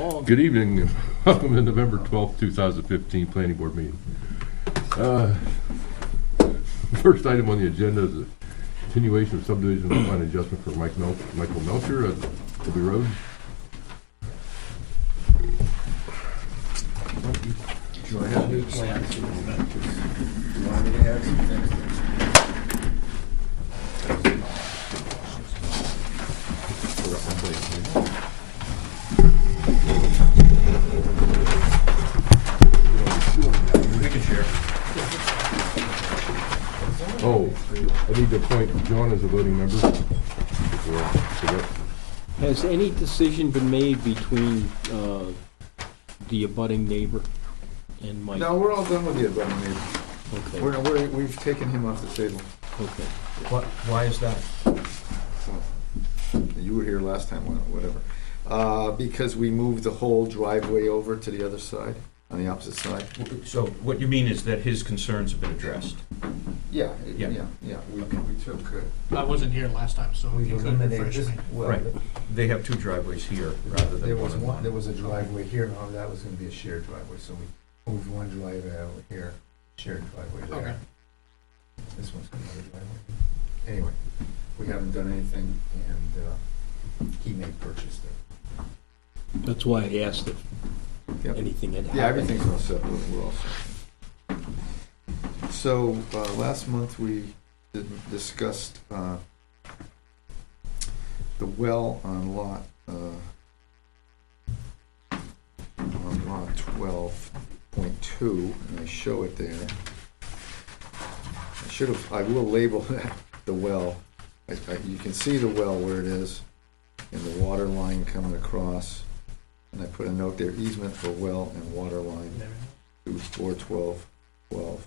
along. Good evening. Welcome to November 12th, 2015 Planning Board meeting. First item on the agenda is a continuation of subdivision plan adjustment for Michael Melcher at Colby Road. Do I have new plans? Do you want me to add some things? Oh, I need to appoint John as a voting member. Has any decision been made between the abutting neighbor and Mike? No, we're all done with the abutting neighbor. Okay. We've taken him off the table. Okay. Why is that? You were here last time, whatever. Because we moved the whole driveway over to the other side, on the opposite side. So what you mean is that his concerns have been addressed? Yeah. Yeah. We took, I wasn't here last time, so if you could refresh me. Right. They have two driveways here rather than There was one. one, there was a driveway here, no, that was gonna be a shared driveway, so we moved one driveway over here, shared driveway there. Okay. This one's gonna be a driveway. anyway, we haven't done anything, And, he may purchase it. That's why I asked if Yep. anything had happened. Yeah, everything's all set, we're all set. So, last month we discussed, the well on lot 12.2, and I show it there. I will label that the well. You can see the well where it is, and the water line coming across. And I put a note there, easement for well and water line to 41212.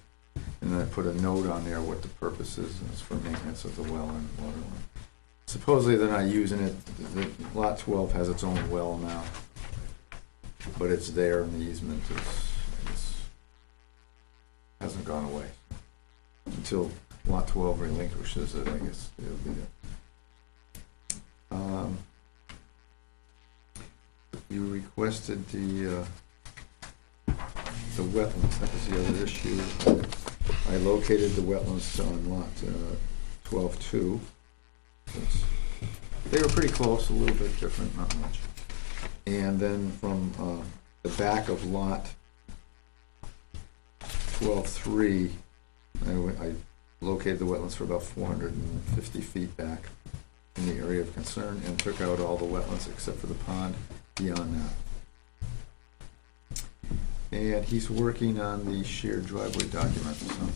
And then I put a note on there what the purpose is, and it's for maintenance of the well and water line. Supposedly they're not using it, lot 12 has its own well now. But it's there, and the easement hasn't gone away. Until lot 12 relinquishes it, I guess it'll be there. You requested the wetlands, that was the other issue. I located the wetlands on lot 12-2. They were pretty close, a little bit different, not much. And then from the back of lot 12-3, I located the wetlands for about 450 feet back in the area of concern, and took out all the wetlands except for the pond beyond that. And he's working on the shared driveway document, so.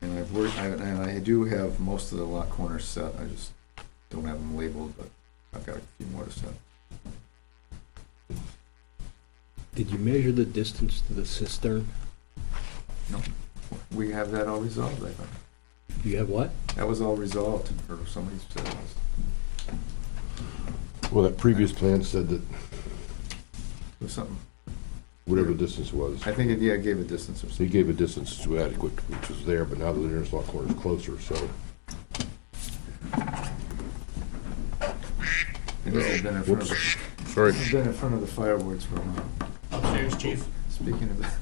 And I do have most of the lot corners set, I just don't have them labeled, but I've got a few more to set. Did you measure the distance to the cistern? No, we have that all resolved, I thought. You have what? That was all resolved, or somebody said it was. Well, that previous plan said that It was something, whatever the distance was, I think it gave a distance or he something. gave a distance to adequate, which was there, but now the nearest lot corner is closer, so. And this has been in front of the, Sorry. this has been in front of the firewoods for a while. Upstairs, chief. Speaking of that.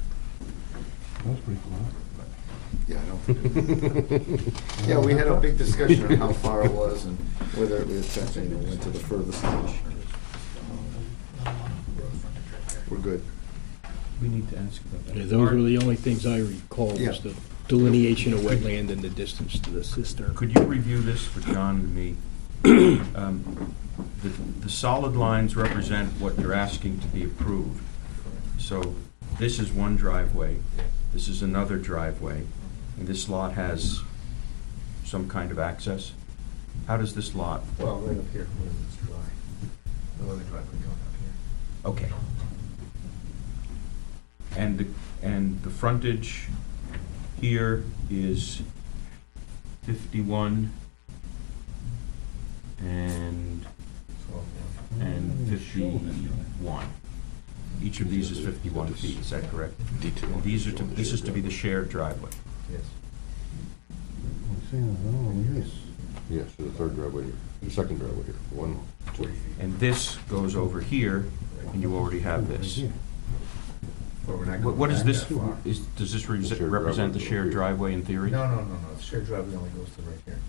That was pretty cool. Yeah, I don't. Yeah, we had a big discussion on how far it was and whether it was affecting, it went to the furthest edge. We're good. We need to ask about that. Yeah, those were the only things I recall, Yeah. was the delineation of wetland and the distance to the cistern. Could you review this for John and me? The solid lines represent what you're asking to be approved. So this is one driveway, this is another driveway, and this lot has some kind of access. How does this lot? Well, right up here, where it's dry. No other driveway going up here. Okay. And the frontage here is 51 and 51. Each of these is 51 feet, is that correct? And these are this is to be the shared driveway. Yes. Yes, the third driveway here, the second driveway here, one 40 feet. And this goes over here, and you already have this. But we're not gonna What go is back this, that far. does this shared represent the driveway. shared driveway in theory? No, the shared driveway only goes to right here.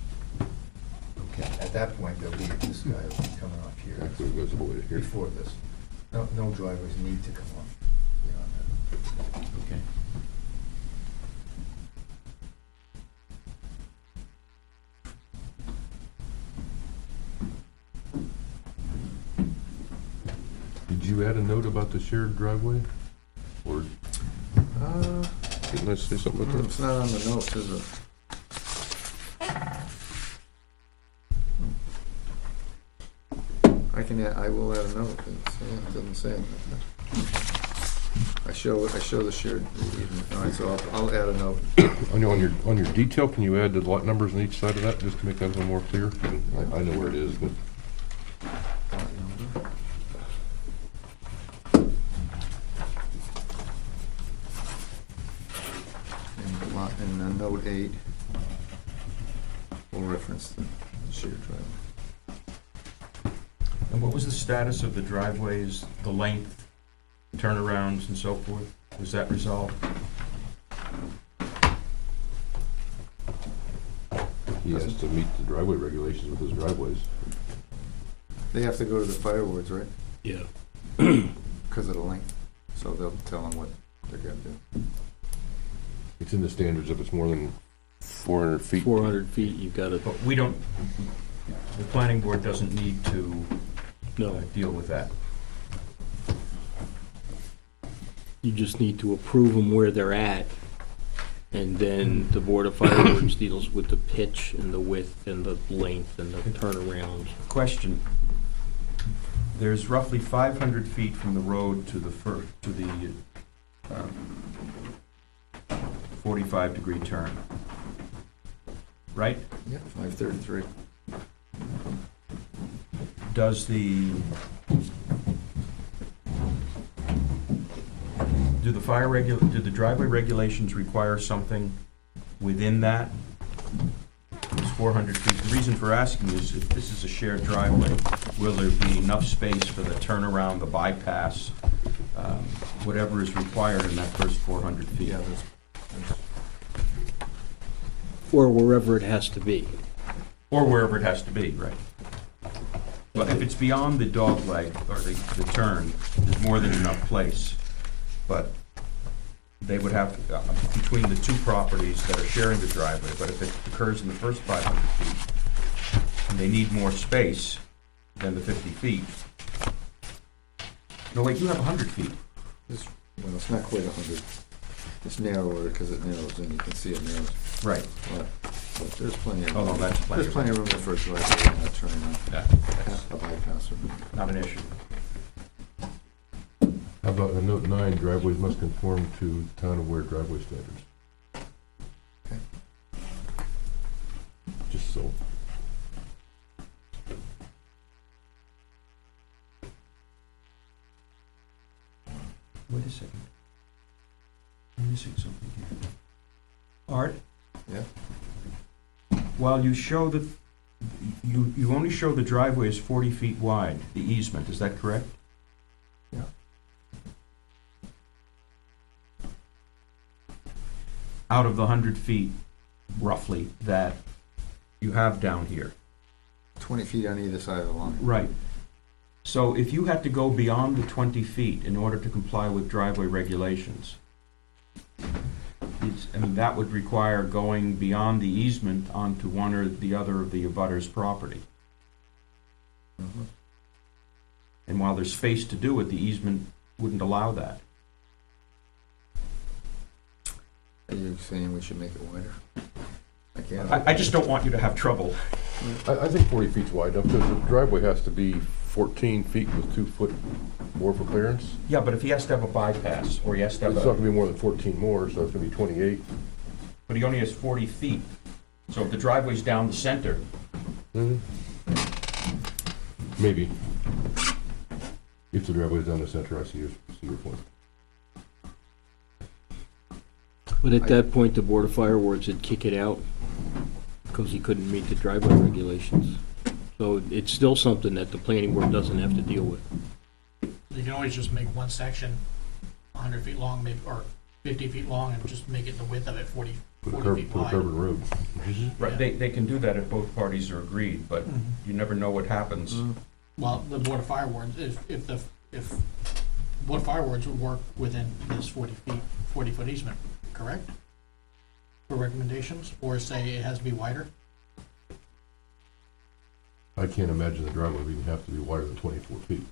Okay. At that point, there'll be, this guy will be coming off here. Actually, it goes all the way to here. Before this. No driveways need to come off beyond that. Okay. Did you add a note about the shared driveway? Or didn't I say something about that? It's not on the notes, is it? I will add a note, it doesn't say it. I show the shared easement, all right, so I'll add a note. On your detail, can you add the lot numbers on each side of that, just to make that a little more clear? I know where it is, but Lot number. And note 8 will reference the shared driveway. And what was the status of the driveways, the length, turnarounds and so forth? Was that resolved? he has to meet the driveway regulations with his driveways. They have to go to the fire wards, right? Yeah. Because of the length, so they'll tell them what they're gonna do. It's in the standards if it's more than 400 feet. 400 feet, you've got to, But we don't, the planning board doesn't need to no, deal with that. you just need to approve them where they're at. And then the Board of Fireworks deals with the pitch and the width and the length and the turnarounds. Question, there's roughly 500 feet from the road to the 45-degree turn, right? Yeah. 533. Does the do the driveway regulations require something within that? It's 400 feet. The reason for asking is if this is a shared driveway, will there be enough space for the turnaround, the bypass, whatever is required in that first 400 feet? Yeah, Or wherever it has to be. Or wherever it has to be, right? But if it's beyond the dog leg or the turn, there's more than enough place. But they would have, between the two properties that are sharing the driveway, but if it occurs in the first 500 feet, and they need more space than the 50 feet. No, wait, you have 100 feet. well, it's not quite 100. It's narrower because it narrows in, you can see it narrows. Right. But there's plenty of Oh, room. no, that's plenty. There's plenty of room there for a driveway and not turning on, That's a bypass. not an issue. How about in note 9, driveways must conform to town of Weare driveway standards? Okay. Just so. Wait a second. I'm missing something here. Art? Yeah. While you show that, you only show the driveway is 40 feet wide, the easement, is that correct? Yeah. Out of the 100 feet, roughly, that you have down here. 20 feet on either side of the line. Right. So if you had to go beyond the 20 feet in order to comply with driveway regulations, that would require going beyond the easement onto one or the other of the abutter's property. Mhm. And while there's space to do it, the easement wouldn't allow that. Are you saying we should make it wider? I can't. I just don't want you to have trouble. I think 40 feet's wide enough, because the driveway has to be 14 feet with 2 foot more for clearance. Yeah, but if he has to have a bypass, or he has to It's have not gonna be more than 14 more, so it's gonna be 28. but he only has 40 feet. So if the driveway's down the center, Maybe. If the driveway's down the center, I see your point. But at that point, the Board of Fireworks would kick it out because he couldn't meet the driveway regulations. So it's still something that the planning board doesn't have to deal with. You can always just make one section 100 feet long, maybe, or 50 feet long, and just make it the width of it 40 Put a 40 feet curb wide. in the road. Right, they can do that if both parties are agreed, but Mhm. you never know what happens. Well, the Board of Fire Wards, if Board of Fire Wards would work within this 40-foot easement, correct? For recommendations, or say it has to be wider? I can't imagine the driveway would even have to be wider than 24 feet.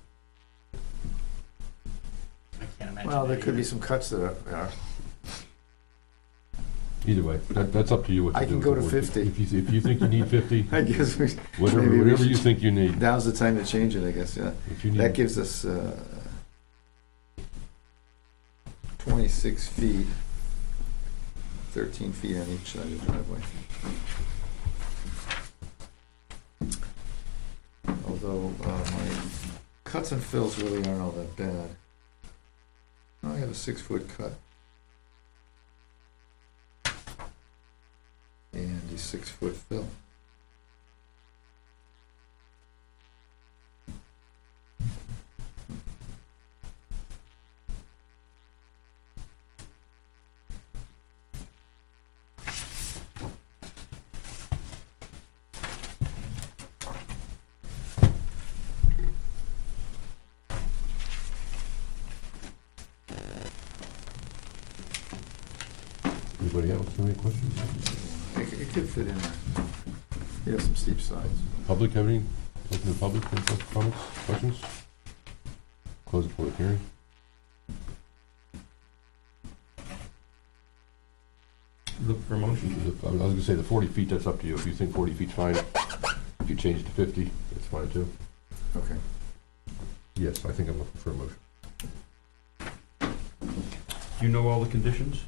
I can't imagine. Well, there that could be either. some cuts that are, Either way, that's up to you what to I do. can with go the to board. 50. If you think you need 50, I guess we, whatever, Maybe we whatever you should- think you need. now's the time to change it, I guess, yeah. If you need, That gives us 26 feet, 13 feet on each side of the driveway. Although my cuts and fills really aren't all that bad. I have a 6-foot cut. And a 6-foot fill. anybody else have any questions? It could fit in there. You have some steep sides. Public, have any, open to the public, any comments, questions? Close the public hearing. Look for a motion. I was gonna say, the 40 feet, that's up to you. If you think 40 feet's fine, if you change it to 50, that's fine too. Okay. Yes, I think I'm looking for a motion. Do you know all the conditions?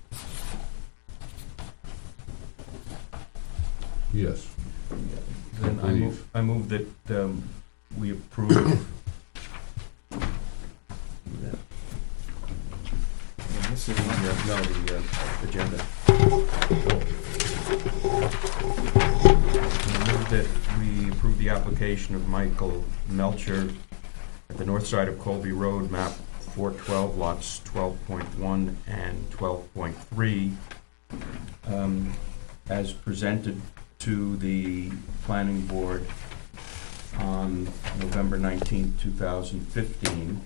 Yes. Then I believe. I move that we approve. And this is one. No, the agenda. I move that we approve the application of Michael Melcher at the north side of Colby Road, map 412, lots 12.1 and 12.3, as presented to the planning board on November 19th, 2015,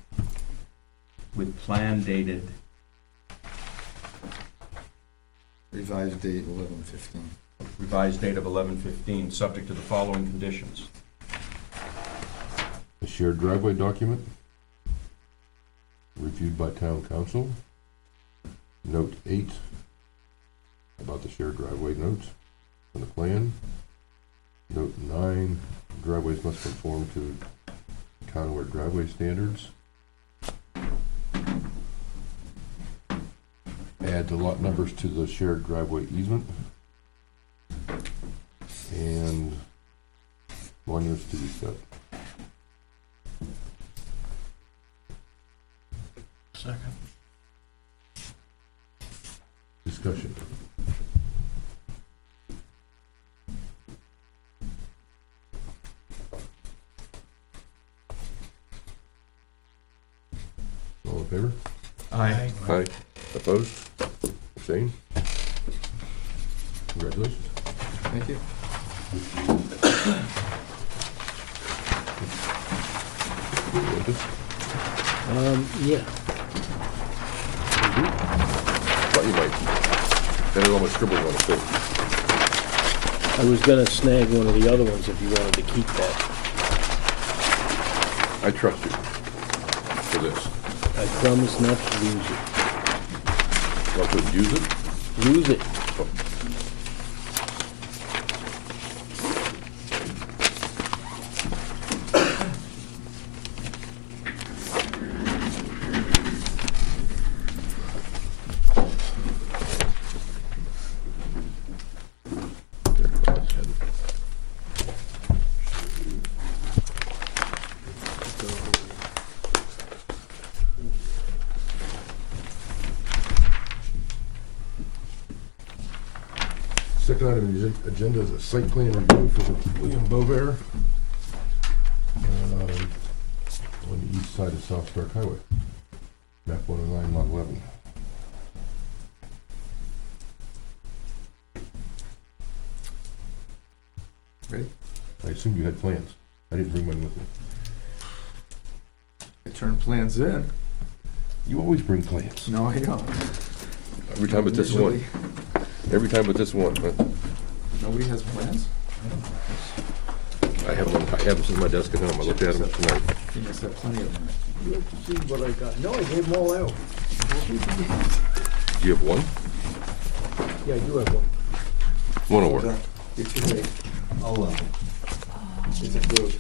with plan dated Revised date 11/15. revised date of 11/15, subject to the following conditions. The shared driveway document, reviewed by town council. Note 8, about the shared driveway notes on the plan. Note 9, driveways must conform to townwide driveway standards. Add the lot numbers to the shared driveway easement. And monuments to be set. Second. Discussion. All in favor? Aye. Aye. Opposed? Abstained? Congratulations. Thank you. You want this? Yeah. Thought you might. Then it almost scribbled on the thing. I was gonna snag one of the other ones if you wanted to keep that. I trust you for this. I promise not to lose Want to use it? it. Lose it. Second item on the agenda is a site plan review for the William Bovair side of South Stark Highway. Map 109, lot 11. Ready? I assumed you had plans. I didn't bring mine with me. I turn plans in. You always bring plans. No, I don't. Every time but this one. Usually, Every time but this one. nobody has plans? I have them in my desk at home. I looked at them tonight. You must have plenty of them. Let's see what I got. No, I gave them all out. Do you have one? Yeah, I do have one. One will work. You're too late. It's approved.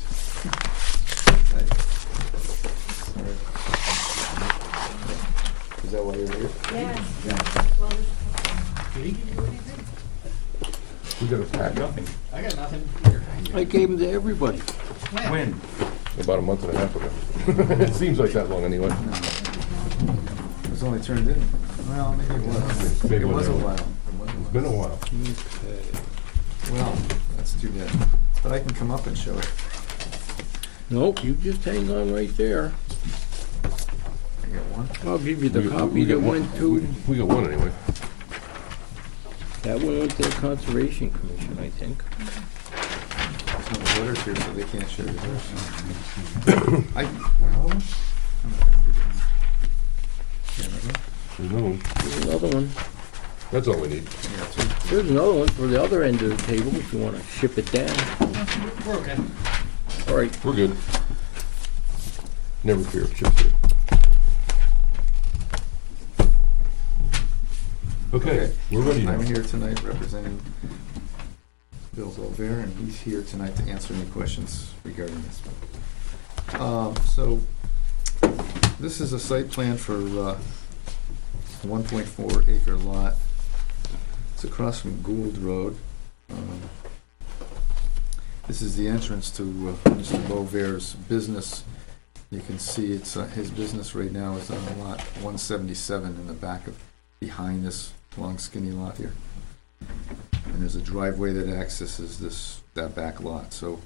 Is that why you're here? Yes. Yeah. Well, Did he give you anything? We got a pack Nothing. I got nothing. I gave them to everybody. When? about a month and a half ago. It seems like that long anyway. It was only turned in. Well, maybe it was. Maybe It was a whatever. while. It's been a while. Well, that's too bad. But I can come up and show it. Nope, you just hang on right there. I get one. I'll give you the We copy got that one. went to, We got one anyway. that one went to the Conservation Commission, I think. There's no letters here, so they can't share yours. I, well, I'm not gonna do that. Yeah, another There's another one. There's another one. That's all we need. one? Yeah, two. There's another one for the other end of the table if you wanna ship it down. We're okay. All right, We're good. Never fear, Chip's here. Okay, we're ready now. I'm here tonight representing Bill Weare, and he's here tonight to answer any questions regarding this. So, this is a site plan for a 1.4 acre lot. It's across from Gould Road. This is the entrance to Mr. Beauvaire's business. You can see it's his business right now is on lot 177 in the back of, behind this long skinny lot here. And there's a driveway that accesses that back lot. So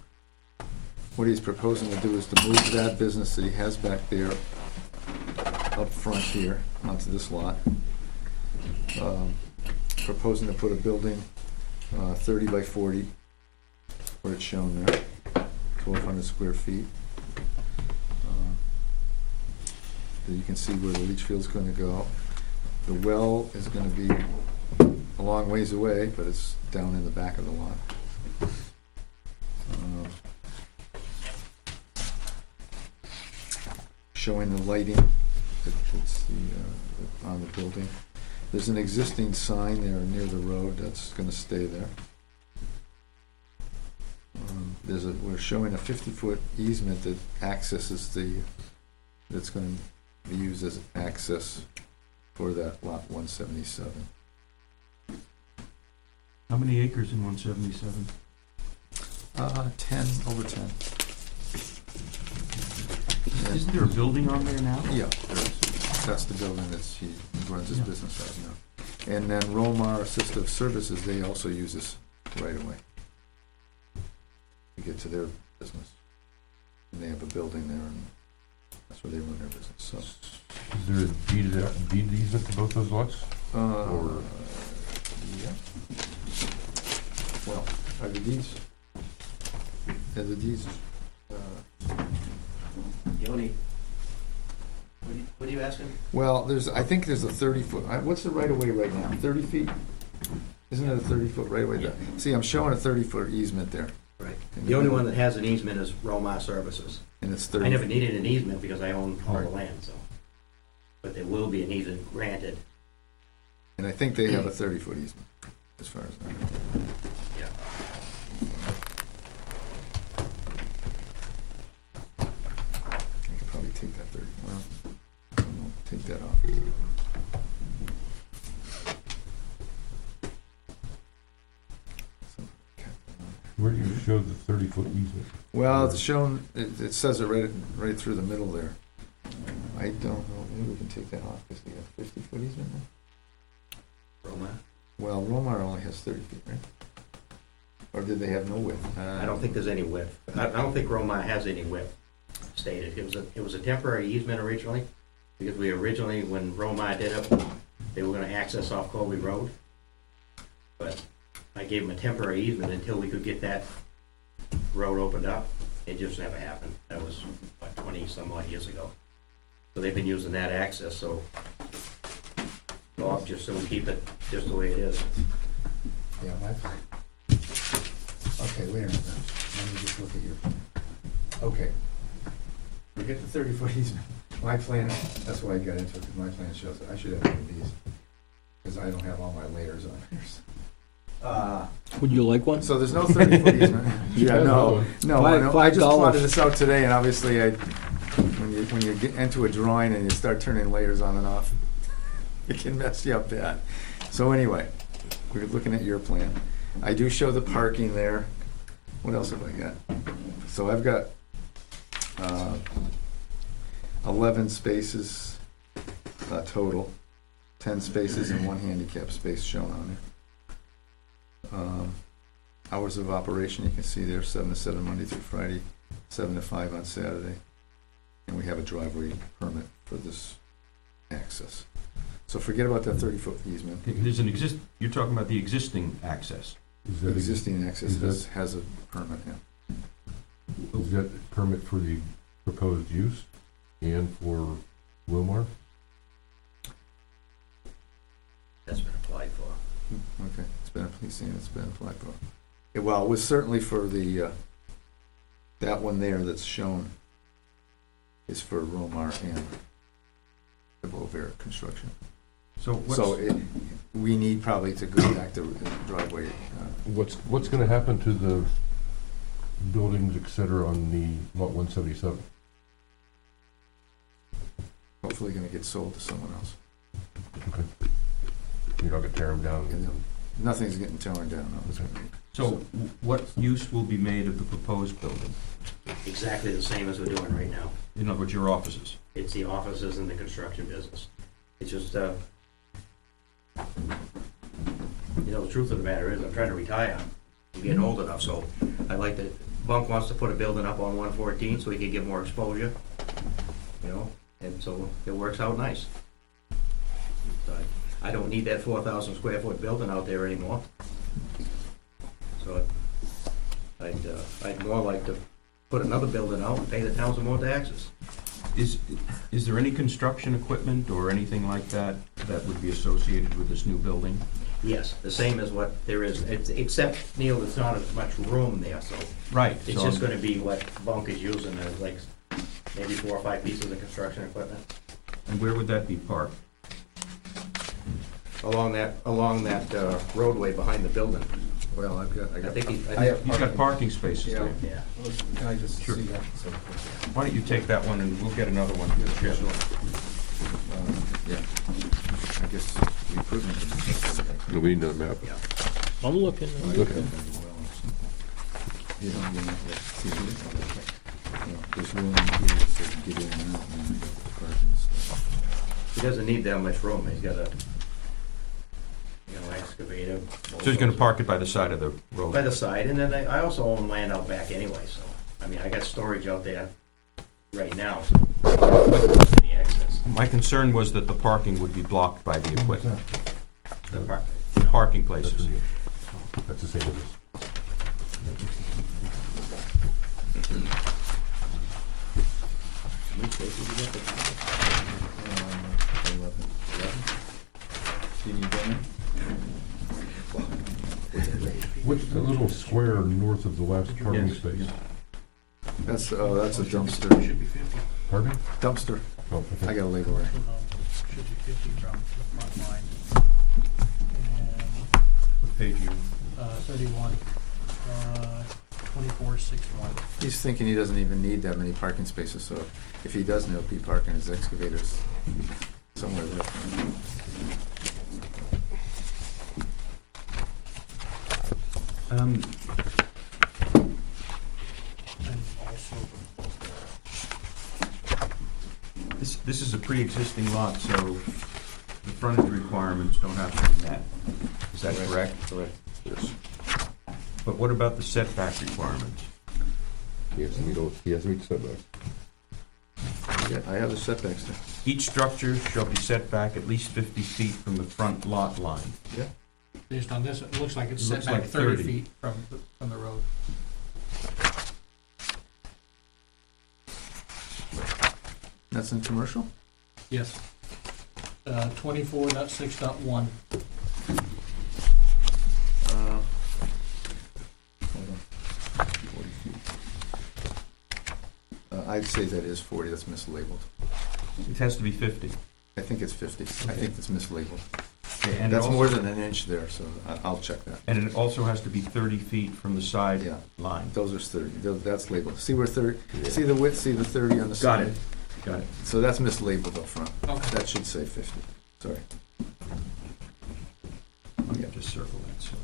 what he's proposing to do is to move that business that he has back there up front here onto this lot. Proposing to put a building 30 by 40, where it's shown there, 1,200 square feet. You can see where the leach field's gonna go. The well is gonna be a long ways away, but it's down in the back of the lot. Showing the lighting that's on the building. There's an existing sign there near the road that's gonna stay there. We're showing a 50-foot easement that accesses that's gonna be used as access for that lot 177. How many acres in 177? 10, over 10. Yeah. Isn't there a building on there now? Yeah, there is. That's the building that he runs his business out of now. And then Romar Assistive Services, they also use this right away to get to their business. And they have a building there, and that's where they run their business, so. Is there a deed easement to both those lots? Or- Yeah. Well, are the deeds? Yeah, the deeds, Yoni, what are you asking? well, I think there's a 30-foot, what's the right of way right now? 30 feet? Isn't it a 30-foot right of way? Yeah. See, I'm showing a 30-foot easement there. Right. The only one that has an easement is Romar Services. And it's 30. I never needed an easement because I own all the land, so. But there will be an easement granted. And I think they have a 30-foot easement, as far as I know. Yeah. I could probably take that 30, well, I don't know, take that off. Where do you show the 30-foot easement? Well, it's shown, it says it right through the middle there. I don't know, maybe we can take that off, because we have 50-foot easement now? Romar? Well, Romar only has 30 feet, right? Or did they have no width? I don't think there's any width. I don't think Romar has any width. stated. It was a temporary easement originally, because we originally, when Romar did it, they were gonna access off Colby Road. But I gave them a temporary easement until we could get that road opened up. It just never happened. That was, what, 20-some odd years ago. So they've been using that access, so Bob, just so we keep it just the way it is. Yeah, my plan. Okay, wait a minute, let me just look at your plan. Okay. We get the 30-foot easement. My plan, that's why I got into it, because my plan shows, I should have one of these, because I don't have all my layers on here. Would you like one? So there's no 30-foot easement. Yeah, no, no, I know. I just $5. plotted this out today, and obviously, when you get into a drawing and you start turning layers on and off, it can mess you up bad. So anyway, we're looking at your plan. I do show the parking there. What else have I got? So I've got 11 spaces total, 10 spaces and 1 handicap space shown on there. Hours of operation, you can see there, 7 to 7 Monday through Friday, 7 to 5 on Saturday. And we have a driveway permit for this access. So forget about that 30-foot easement. There's you're talking about the existing access. Is The that, existing access is that- has a permit, yeah. is that permit for the proposed use and for Wilmar? That's been applied for. Okay, it's been applied for. Yeah, well, it was certainly for the, that one there that's shown is for Romar and the Weare construction. So So we need probably to go back to driveway. What's gonna happen to the buildings, et cetera, on the lot 177? Hopefully gonna get sold to someone else. Okay. You're not gonna tear them down? And nothing's getting torn down, no. It's gonna be- So what use will be made of the proposed building? Exactly the same as we're doing right now. In other words, your offices? It's the offices and the construction business. It's just, you know, the truth of the matter is, I'm trying to retire. I'm getting old enough, so I'd like to, Bunk wants to put a building up on 114 so he can get more exposure, you know, and so it works out nice. So I don't need that 4,000 square foot building out there anymore. So I'd more like to put another building out and pay the town some more taxes. Is there any construction equipment or anything like that that would be associated with this new building? Yes, the same as what there is, except, Neil, there's not as much room there, so Right. it's just gonna be what Bunk is using, as like maybe 4 or 5 pieces of construction equipment. And where would that be parked? Along that roadway behind the building. Well, I think He's got parking spaces Yeah. there. Yeah. Can I just Sure. see that? So, Why don't you take that one and we'll get another one. yeah, sure. Yeah, I guess we couldn't. No, we need another map. I'm looking. Okay. You don't even have to see it. You know, there's room here to get in and out and parking and stuff. He doesn't need that much room, he's got a, excavator. So he's gonna park it by the side of the By road? the side, and then I also own land out back anyway, so, I mean, I got storage out there right now, so any access. My concern was that the parking would be blocked by the equipment, The park. parking That's places. that's the same as this. Which place did you get the? 11. Do you need that? What's the little square north of the last parking Yes. space? That's a dumpster. Should be 50. Pardon? Dumpster. Oh, I okay. got a label right. Should be 50 from the front line. What page you? And 31, 2461. He's thinking he doesn't even need that many parking spaces, so if he doesn't, he'll be parking his excavators somewhere there. And also, This is a pre-existing lot, so the frontage requirements don't have to be met. Is that correct? Correct. Yes. But what about the setback requirements? He has to meet the setbacks. Yeah, I have the setbacks there. Each structure shall be set back at least 50 feet from the front lot line. Based on this, it looks like it's It set looks back like 30 30. feet from the road. That's in commercial? Yes. 24.6.1. Hold on. 40 feet. I'd say that is 40, that's mislabeled. It has to be 50. I think it's 50. I Okay. think it's mislabeled. Okay, and it That's also- more than an inch there, so I'll check that. And it also has to be 30 feet from the side Yeah, line. those are 30, that's labeled. See where 30, see the width, see the 30 on the Got side? it. Got it. So that's mislabeled up front. Okay. That should say 50, sorry. Yeah, just circle that, so.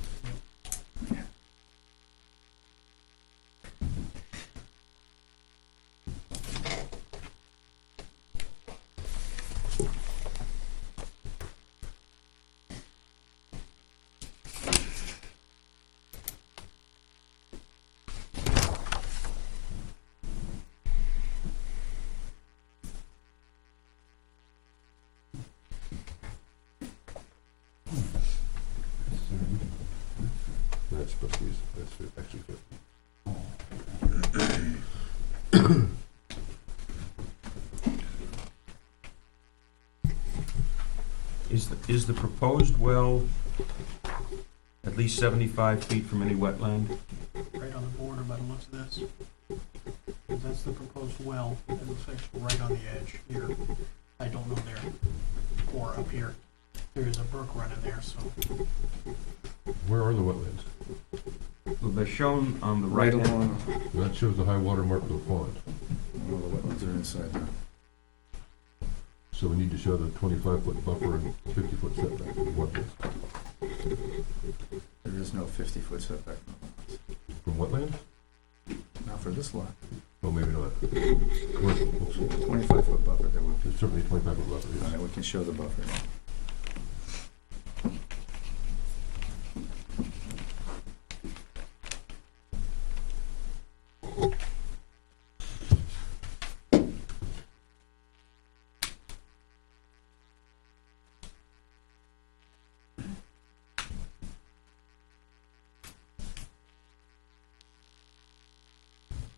That's supposed to be, that's actually 50. Is the proposed well at least 75 feet from any wetland? Right on the border by the looks of this. 'Cause that's the proposed well, it looks like it's right on the edge here. I don't know there, or up here. There is a brook running there, so. Where are the wetlands? Well, they're shown on the Right right hand. along, That shows the high water mark of the pond. oh, the wetlands are inside there. So we need to show the 25-foot buffer and 50-foot setback from wetlands. There is no 50-foot setback, From wetlands? not for this lot. Oh, maybe not. Commercial, oops. 25-foot buffer, there would be. There's certainly a 25-foot buffer, All yes. right, we can show the buffer now.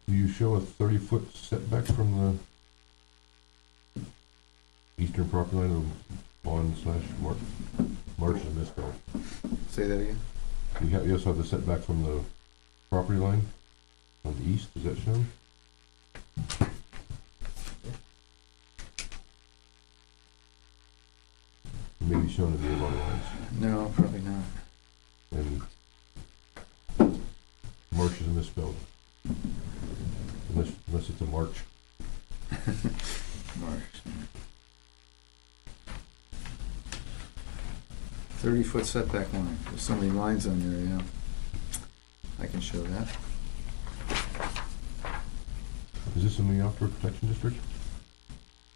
Do you show a 30-foot setback from the eastern property line of pond slash marsh and misspelled? Say that again? You also have the setback from the property line on the east, is that shown? Maybe shown in the other lines. No, probably not. And marsh is misspelled. Unless it's a march. Marsh. 30-foot setback line. There's so many lines on there, yeah. I can show that. Is this in the Aquifer Protection District?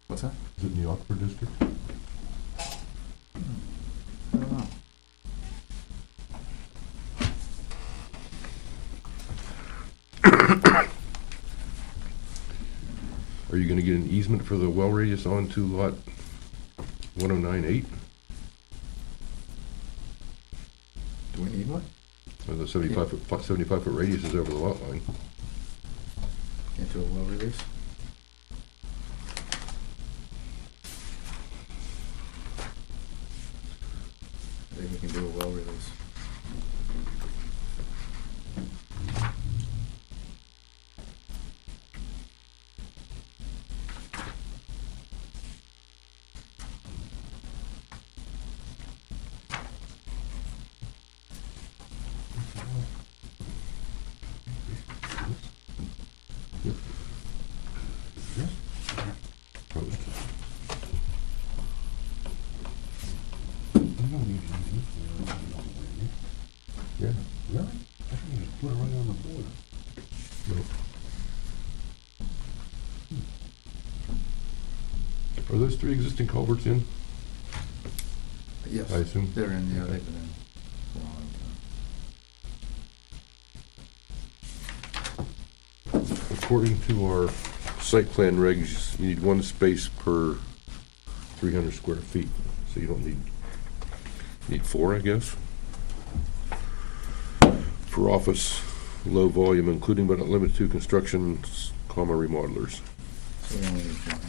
What's that? Is it in the Aquifer District? I don't know. Are you gonna get an easement for the well radius onto lot 109-8? Do we need one? Or the 75-foot radius is over the lot line? Into a well release? I think we can do a well release. Probably. Yeah. Really? I think you just put it right on the border. No. Are those three existing culverts in, Yes, I assume? they're in, yeah, they've been in for a long time. According to our site plan regs, you need one space per 300 square feet, so you don't need 4, I guess. For office, low volume, including but not limited to construction, comma, remodelers. So we only need one.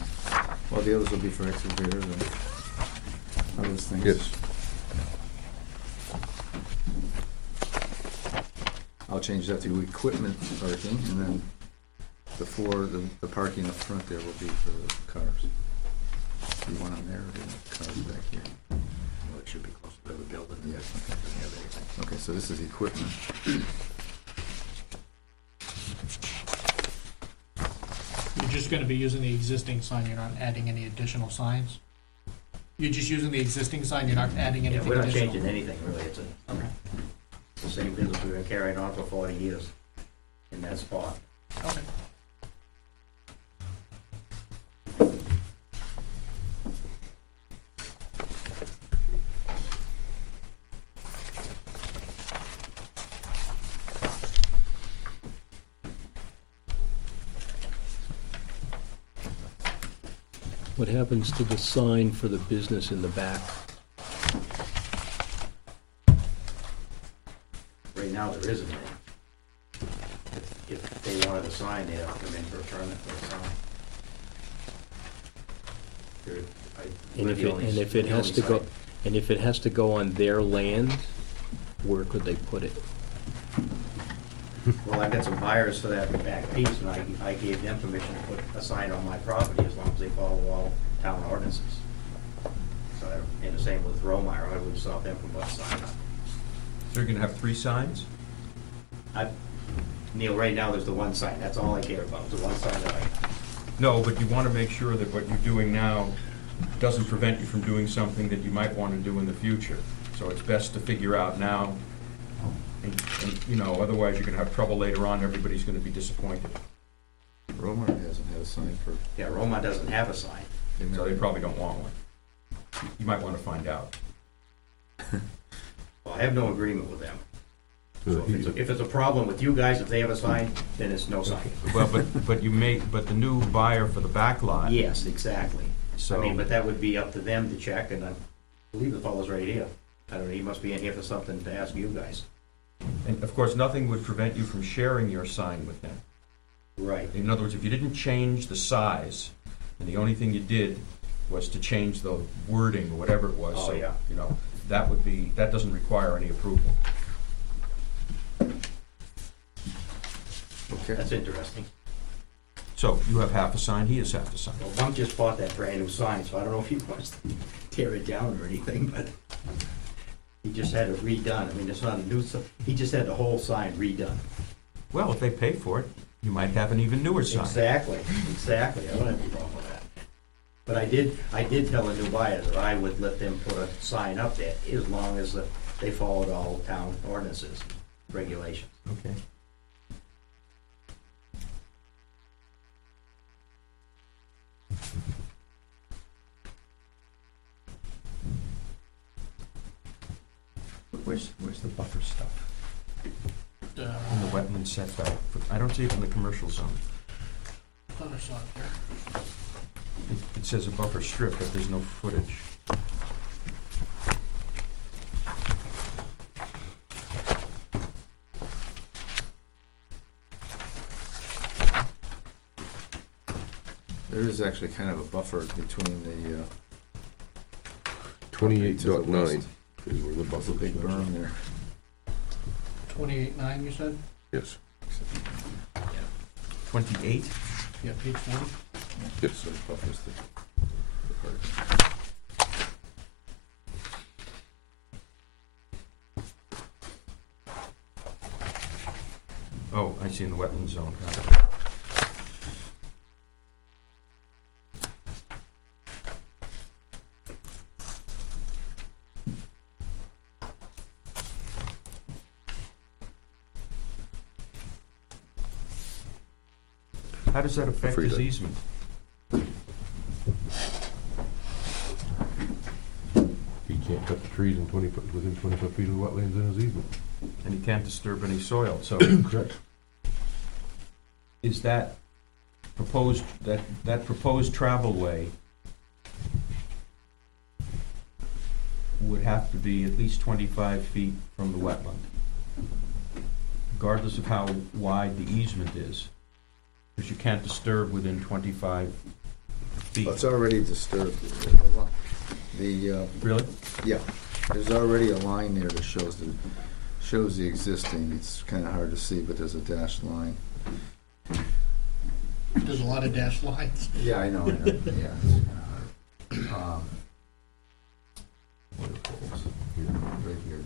Well, the others will be for excavators and those things. Yes. I'll change that to equipment parking, and then the parking up front there will be for the cars. You want on there, or do you want cars back here? Well, it should be closer to the building. Yes, okay, so this is equipment. You're just gonna be using the existing sign, you're not adding any additional signs? You're just using the existing sign, you're not adding Yeah, anything we're not additional? changing anything, really. It's Okay, the same business we've been carrying on for 40 years in that spot. okay. What happens to the sign for the business in the back? Right now, there isn't any. If they wanted a sign, they'd have to come in for a permit for a sign. And if it has to go, and if it has to go on their land, where could they put it? Well, I've got some buyers for that back piece, and I gave them permission to put a sign on my property as long as they follow all town ordinances. So, and the same with Romeyer, I wouldn't stop them from putting a sign up. So you're gonna have 3 signs? Neil, right now, there's the one sign, that's all I care about, the one sign that No, but you wanna make sure that what you're doing now doesn't prevent you from doing something that you might wanna do in the future. So it's best to figure out now, and, you know, otherwise you're gonna have trouble later on, everybody's gonna be disappointed. Romar hasn't had a sign for. Yeah, Roma doesn't have a sign. So they probably don't want one. You might wanna find out. Well, I have no agreement with them. So if it's a problem with you guys, if they have a sign, then it's no sign. Well, but the new buyer for the back lot. Yes, exactly. I So, mean, but that would be up to them to check, and I believe the fellow's right here. I don't know, he must be in here for something to ask you guys. and of course, nothing would prevent you from sharing your sign with them. Right. In other words, if you didn't change the size, and the only thing you did was to change the wording, or whatever it was. Oh, so, yeah. you know, that doesn't require any approval. Okay. That's interesting. So, you have half a sign, he has half a sign. Well, Bunk just bought that brand new sign, so I don't know if he wants to tear it down or anything, but he just had it redone. I mean, it's not a new, he just had the whole sign redone. Well, if they pay for it, you might have an even newer sign. Exactly. I don't have any problem with that. But I did tell a new buyer that I would let them put a sign up there as long as they followed all town ordinances, regulations. Okay. Where's the buffer stuff? In the wetland setback, I don't see it in the commercial zone. Thought I saw it there. It says a buffer strip, but there's no footage. There is actually kind of a buffer between the, 28.9 is where the there's buffer a big is. berm there. 28.9, you said? Yes, 28? Yeah, page 40. yes. So the buffer's the part. Oh, I see in the wetland zone. Got it. How does that affect Afraid his that- easement? He can't cut the trees within 25 feet of the wetlands in his easement. And he can't disturb any soil, so Correct. is that proposed, that proposed travel way would have to be at least 25 feet from the wetland, regardless of how wide the easement is, because you can't disturb within 25 feet. Well, it's already disturbed. The, Really? yeah, there's already a line there that shows the existing. It's kinda hard to see, but there's a dashed line. There's a lot of dashed lines. Yeah, I know, yeah, it's kinda hard. What are those? Right here,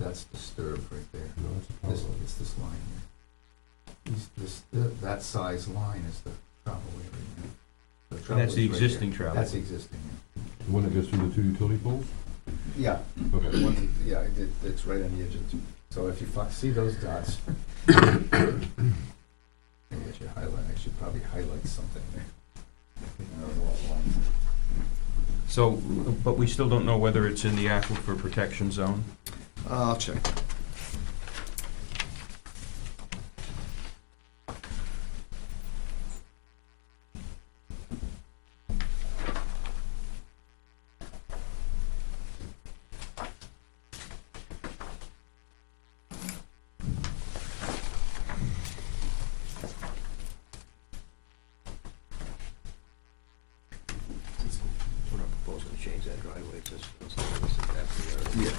that's disturbed right there. No, it's a power This, line. it's this line here. That size line is the travel way right now. The And travel that's the is right existing here. travel? That's the existing, The one that goes through the two utility poles? yeah. Okay. The one, yeah, it's right on the edge of the, so if you see those dots. Maybe I should highlight, I should probably highlight something there. So, but we still don't know whether it's in the aquifer protection zone? I'll check. We're not proposing to change that driveway, it's just, it's exactly Yeah.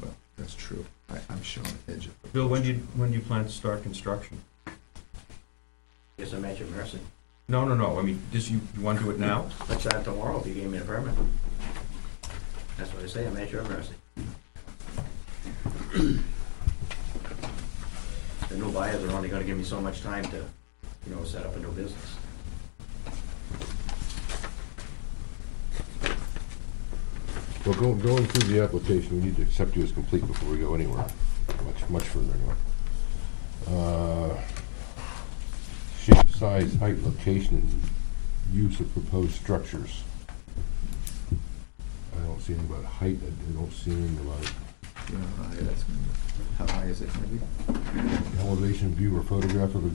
Well, that's true. I'm showing the edge of the. Bill, when do you plan to start construction? Guess I'm at your mercy. No, I mean, you want to do it now? Let's start tomorrow if you gave me a permit. That's what I say, I'm at your mercy. The new buyers are only gonna give me so much time to, set up a new business. Well, going through the application, we need to accept you as complete before we go anywhere, much further anyway. Shape, size, height, location, and use of proposed structures. I don't see anything about height, I don't see anything about You know how high that's gonna be? How high is it gonna be? elevation, view, or photograph of the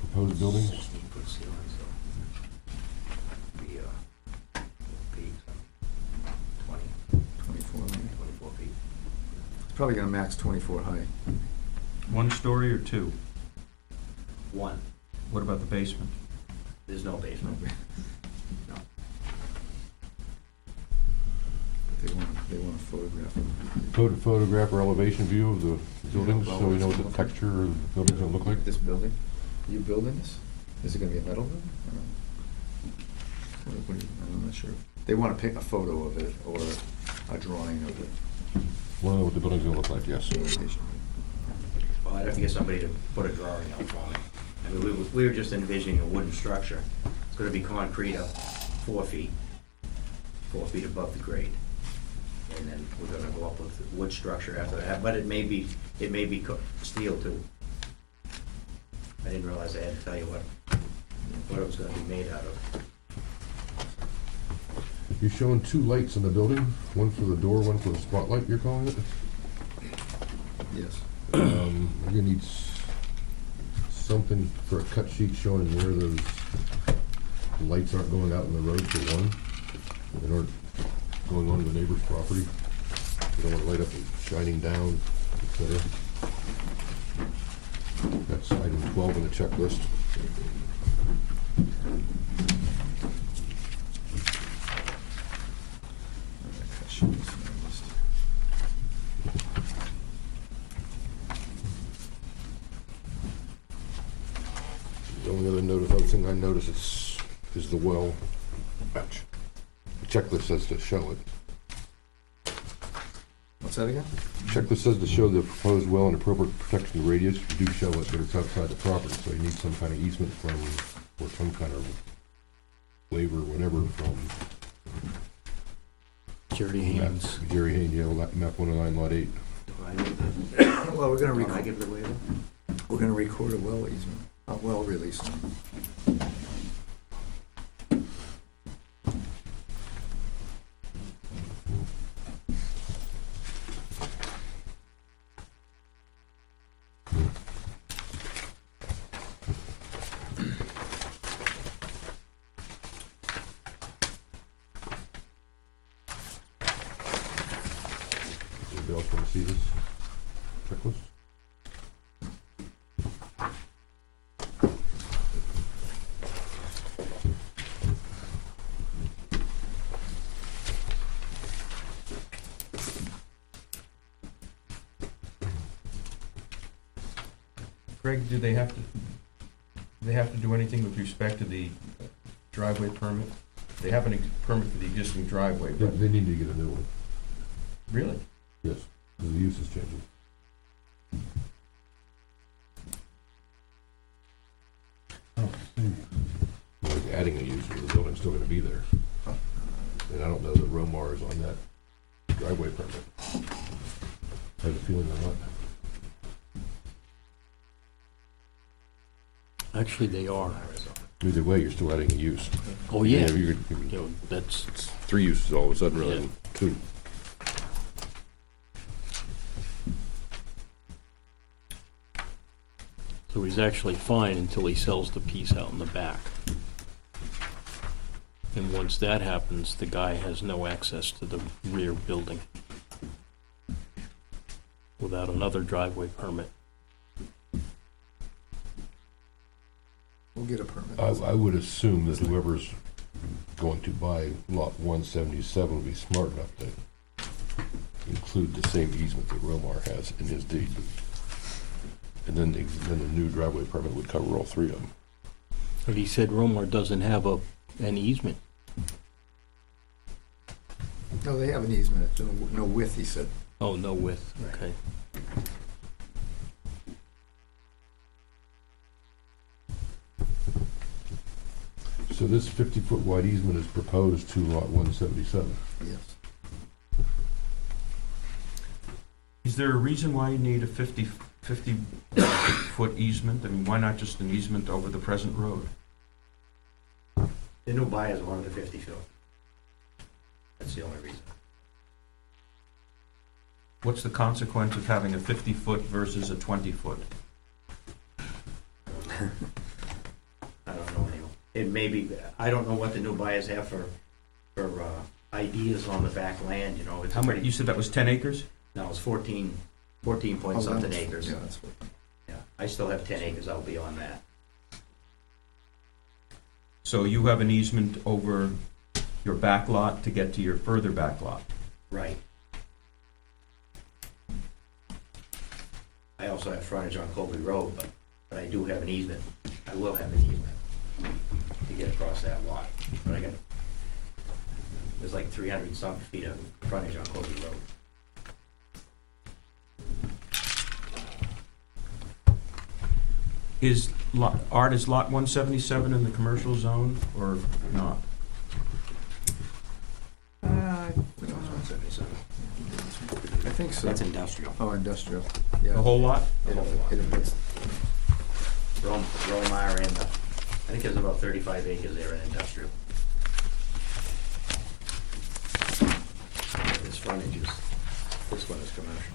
proposed buildings. 16-foot ceiling, so be, feet, 20, 24, maybe. 24 feet. It's probably gonna max 24 high. 1 story or 2? One, What about the basement? there's no basement. No. But they want a photograph of it. Photograph or elevation view of the buildings, about so we what know it's what the gonna look like. texture of the building's gonna look like. This building? You building this? Is it gonna be a metal building? What do you, I'm not sure. They wanna pick a photo of it or a drawing of it. Wanna know what the building's gonna look like, yes. Well, I'd have to get somebody to put a drawing out for me. I mean, we were just envisioning a wooden structure. It's gonna be concrete up 4 feet, 4 feet above the grade. And then we're gonna go up with wood structure after that, but it may be steel too. I didn't realize I had to tell you what it was gonna be made out of. You're showing 2 lights in the building, one for the door, one for the spotlight, you're calling it? Yes. You're gonna need something for a cut sheet showing where those lights aren't going out in the road, for one, and aren't going onto the neighbor's property. You don't wanna light up and shining down, et cetera. That's item 12 in the checklist. Cut sheet is on the list. The only other thing I notice is the well. Ouch. The checklist says to show it. What's that again? Checklist says to show the proposed well and appropriate protection radius. You do show it, but it's outside the property, so you need some kind of easement from, or some kind of waiver, whatever, from Jerry Haynes. Jerry Haynes, yeah, map 109, lot 8. Do I need the, Well, do I give the waiver? we're gonna record a well easement, a well release. Greg, do they have to do anything with respect to the driveway permit? They have a permit for the existing driveway, They, but, they need to get a new one, really? yes, because the use is changing. Like adding a use, the building's still gonna be there. And I don't know that Romar is on that driveway permit. I have a feeling they're not. Actually, they are. Either way, you're still adding a use. Oh, yeah. You You could, know, that's, it's 3 uses all of a sudden rather than 2. so he's actually fine until he sells the piece out in the back. And once that happens, the guy has no access to the rear building without another driveway permit. We'll get a permit. I would assume that whoever's going to buy lot 177 would be smart enough to include the same easement that Romar has in his deed. And then the new driveway permit would cover all 3 of them. But he said Romar doesn't have an easement. No, they have an easement, it's no width, he said. Oh, no width, okay. So this 50-foot wide easement is proposed to lot 177. Yes. Is there a reason why you need a 50-foot easement? I mean, why not just an easement over the present road? The new buyers wanted a 50 foot. That's the only reason. What's the consequence of having a 50-foot versus a 20-foot? I don't know anymore. It may be, I don't know what the new buyers have for ideas on the back land, you know, it's How much, pretty, you said that was 10 acres? no, it's 14 point Oh, something that's- acres. Yeah, that's what. Yeah, I still have 10 acres out beyond that. So you have an easement over your back lot to get to your further back lot? Right. I also have frontage on Colby Road, but I do have an easement. I will have an easement to get across that lot. But I got, there's like 300 and some feet of frontage on Colby Road. Is lot 177 in the commercial zone or not? Which one's 177? I think so. That's industrial. Oh, industrial, yeah. The whole lot? It admits, Romar and I think there's about 35 acres there in industrial. This frontage is, this one is commercial.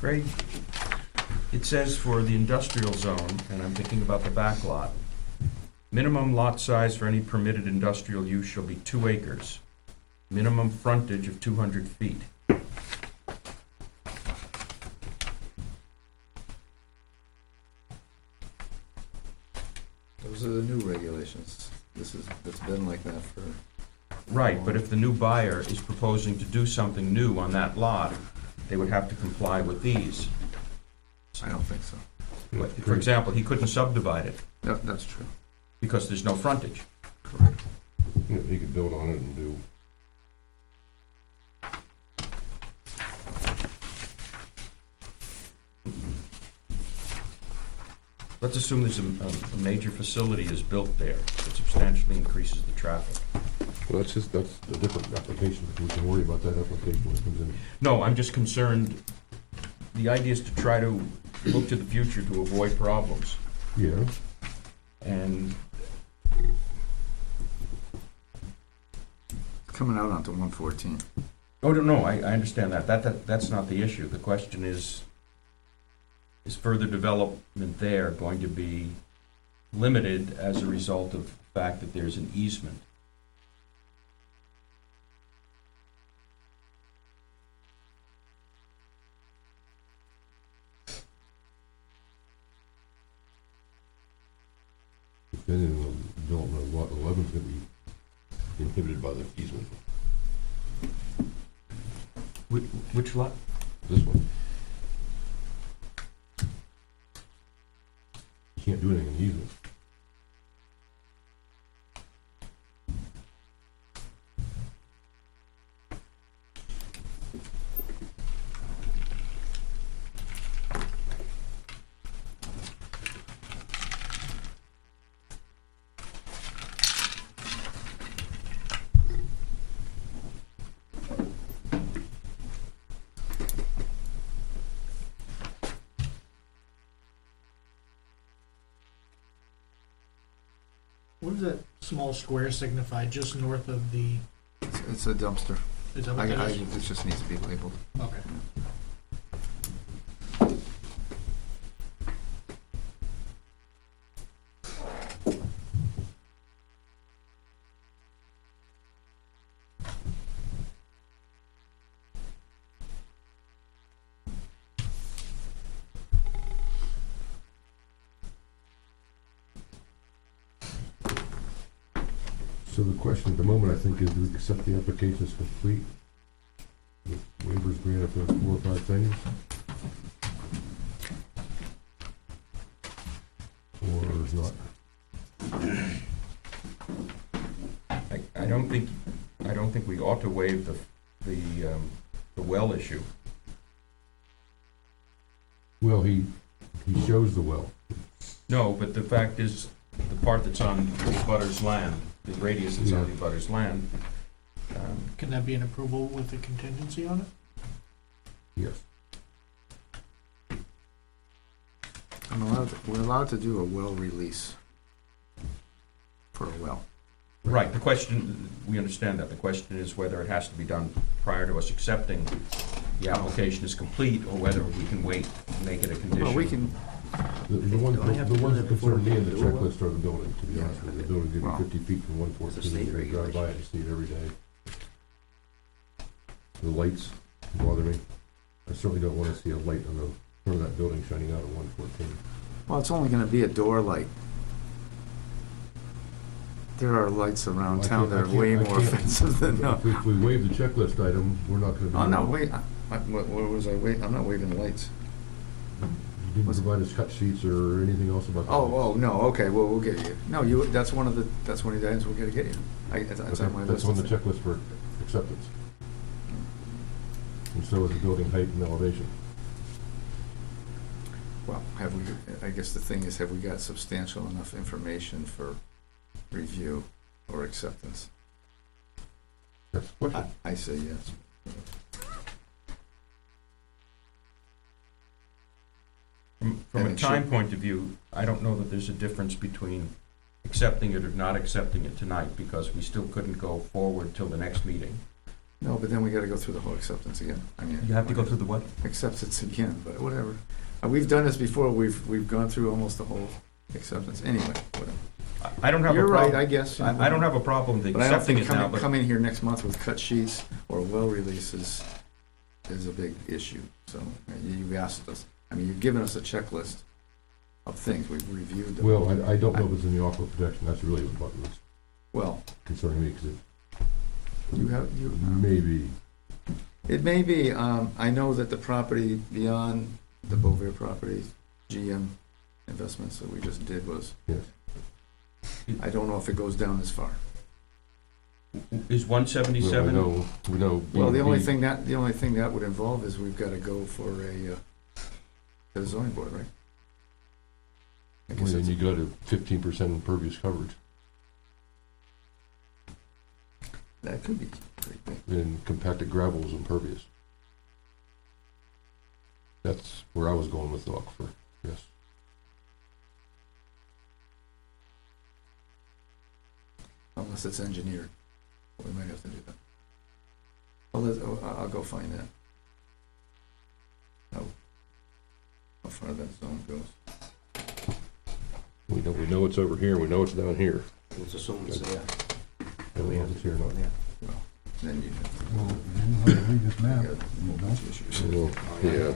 Craig, it says for the industrial zone, and I'm thinking about the back lot, minimum lot size for any permitted industrial use shall be 2 acres. Minimum frontage of 200 feet. those are the new regulations. It's been like that for. Right, but if the new buyer is proposing to do something new on that lot, they would have to comply with these. I don't think so. For example, he couldn't subdivide it No, that's true. because there's no frontage. Correct. You know, he could build on it and do. Let's assume there's a major facility is built there that substantially increases the traffic. Well, that's a different application. We can worry about that application when it comes in. No, I'm just concerned, the idea is to try to look to the future to avoid problems. Yeah. And Coming out onto 114. Oh, no, I understand that. That's not the issue. The question is further development there going to be limited as a result of the fact that there's an easement? Then in the development of lot 11 is going to be inhibited by the easement. Which lot? This one. You can't do anything in the easement. What does that small square signify just north of the, It's a dumpster. is that what that is? It just needs to be labeled. Okay. So the question at the moment, I think, is do we accept the application as complete? With waivers granted for those 4 or 5 things? Or not? I don't think we ought to waive the well issue. Well, he shows the well. No, but the fact is, the part that's on the butter's land, the radius that's on the butter's land, Can that be an approval with a contingency on it? Yes. We're allowed to do a well release for a well. right, the question, we understand that, the question is whether it has to be done prior to us accepting the application is complete, or whether we can wait and make it a condition. Well, we can, The ones that concern me in the checklist are the building, to be Yeah. honest with you. The building's gonna Well, be 50 feet from 114, you drive by it and see it every day. The lights bother me. I certainly don't wanna see a light on the front of that building shining out at 114. well, it's only gonna be a door light. There are lights around I town can't- that I are can't- way I more can't- offensive than, no. If we waive the checklist item, we're not gonna be. Oh, no, wait, what was I I'm not waving lights. You didn't provide us cut sheets or anything else about the lights. Oh, no, okay, well, we'll get you. No, that's one of the items we're gonna get you. That's on my That's list. on the checklist for acceptance. And so is the building height and elevation. Well, I guess the thing is, have we got substantial enough information for review or acceptance? That's the question. I say yes. From And a it time should- point of view, I don't know that there's a difference between accepting it or not accepting it tonight, because we still couldn't go forward till the next meeting. No, but then we gotta go through the whole acceptance again. I mean. You have to go through the what? Acceptance again, but whatever. We've done this before, we've gone through almost the whole acceptance, anyway, whatever. I don't have a You're problem. right, I guess. I don't have a problem with But I don't accepting think it now, but coming here next month with cut sheets or well releases is a big issue. So you've asked us, I mean, you've given us a checklist of things, we've reviewed them. Well, I don't know if it's in the aquifer protection, that's really what's Well, concerning me, because you maybe, it may be, I know that the property beyond the Bovair property, GM investments that we just did was, yes. I don't know if it goes down as far. is Well, 177? we know. Well, the only B- thing that would involve is we've gotta go for to the zoning board, right? I guess Then that's, you go to 15% impervious coverage that could be pretty big. and compacted gravel is impervious. That's where I was going with the aquifer, yes. Unless it's engineered, we might have to do that. I'll go find that. How far that zone goes. We know it's over here, we know it's down here. Let's assume it's Good. there. And we know it's here, not. Then you Well, then how to read this map, got a whole bunch of issues. Well, yeah, You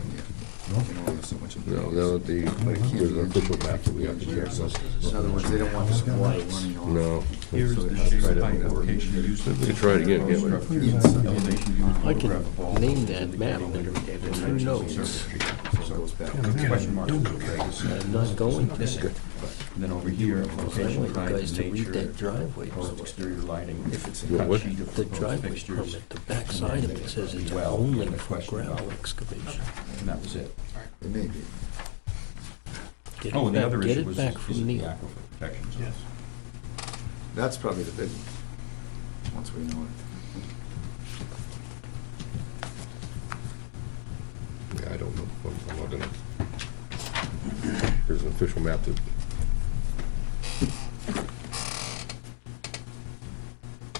can only have so much of no, it. now that there's an official map that we have to check, so. In other words, they don't want this water running off. No. Here's So the it has to shape try to- application used. We can try it again, can't we? Elevation used. I can name that map in 2 notes. So it goes back. Question mark. I'm not going to. And then over here, I location, want you height, guys to read nature, that driveway. proposed exterior lighting. If it's What, what? Cut sheet of The proposed driveway fixtures, permit, the back side of it says it's Well, only and a for question gravel about- excavation. and that was it. It may be. Get Oh, it and the back, other get issue it was, back is from it the Neil. aquifer protection zone? Yes. That's probably the big one, once we know it. Yeah, I don't know, I'm not gonna. Here's an official map that.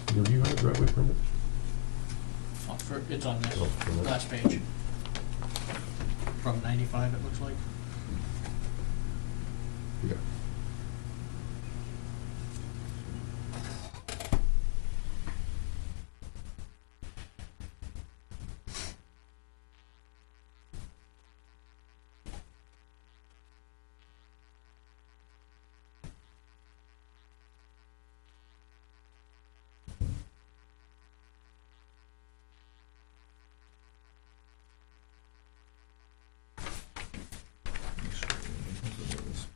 Do you have a driveway permit? It's on this Oh, from that. last page. From 95, it looks like. Yeah. Make sure it is.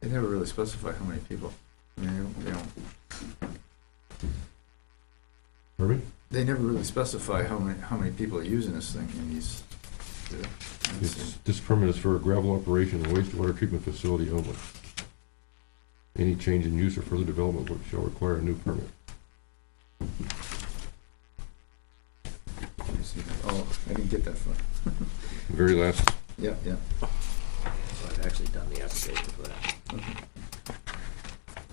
They never really specify how many people. I mean, Pardon me? they never really specify how many people are using this thing in these. This permit is for a gravel operation and wastewater treatment facility only. Any change in use or further development shall require a new permit. Oh, I didn't get that far. Very last, Yeah, yeah. So I've actually done the application for that. Okay.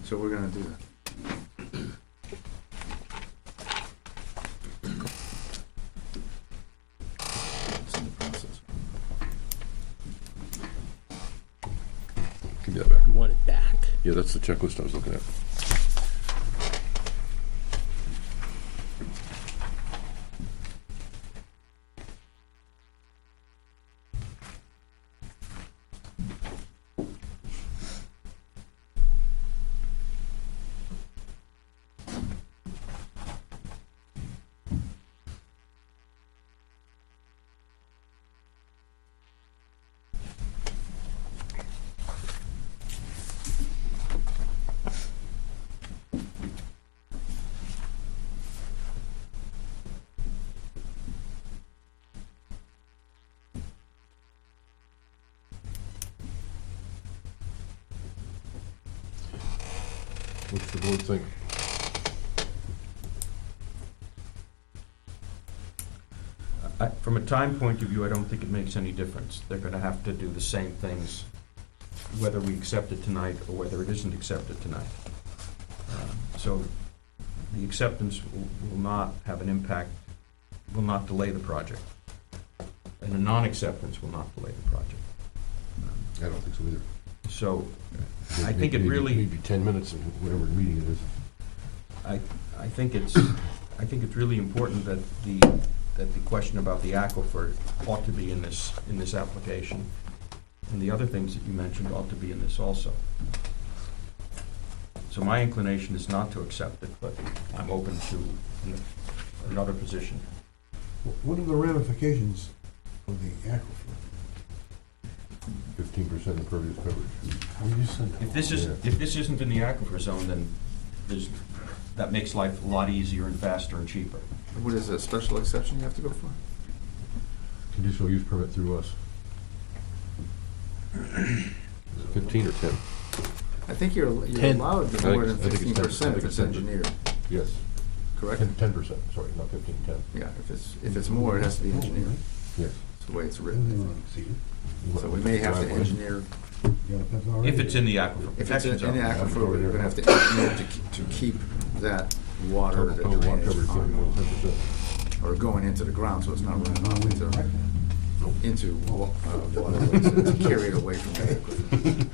So we're gonna do that. It's in the process. give me that back. You want it back? Yeah, that's the checklist I was looking at. What's the board think? From a time point of view, I don't think it makes any difference. They're gonna have to do the same things, whether we accept it tonight or whether it isn't accepted tonight. So the acceptance will not have an impact, will not delay the project. And a non-acceptance will not delay the project. I don't think so either. So I think it Maybe- really, Maybe 10 minutes of whatever meeting it is. I think it's really important that the question about the aquifer ought to be in this application. And the other things that you mentioned ought to be in this also. So my inclination is not to accept it, but I'm open to another position. what are the ramifications of the aquifer? 15% impervious coverage. How you said that. If this isn't in the aquifer zone, then that makes life a lot easier and faster and cheaper. What is a special exception you have to go for? Conditional use permit through us. Is it 15 or 10? I think you're 10. allowed to I think more than it's 10. 15% I if think it's it's 10. engineered, Yes. correct? 10%, sorry, not 15, 10. Yeah, if it's more, it has to be engineered. Yes. That's the way it's Doesn't written, I even think. exceed it. So we may have to engineer, You got a fence already? If it's in the aquifer if it's in protection the zone. aquifer, we're gonna have to engineer to keep that water, the Total lot drainage coverage can't be more on, than 10%. or going into the ground, so it's not running off Wait a into, second. waterways, to carry it away from the aquifer.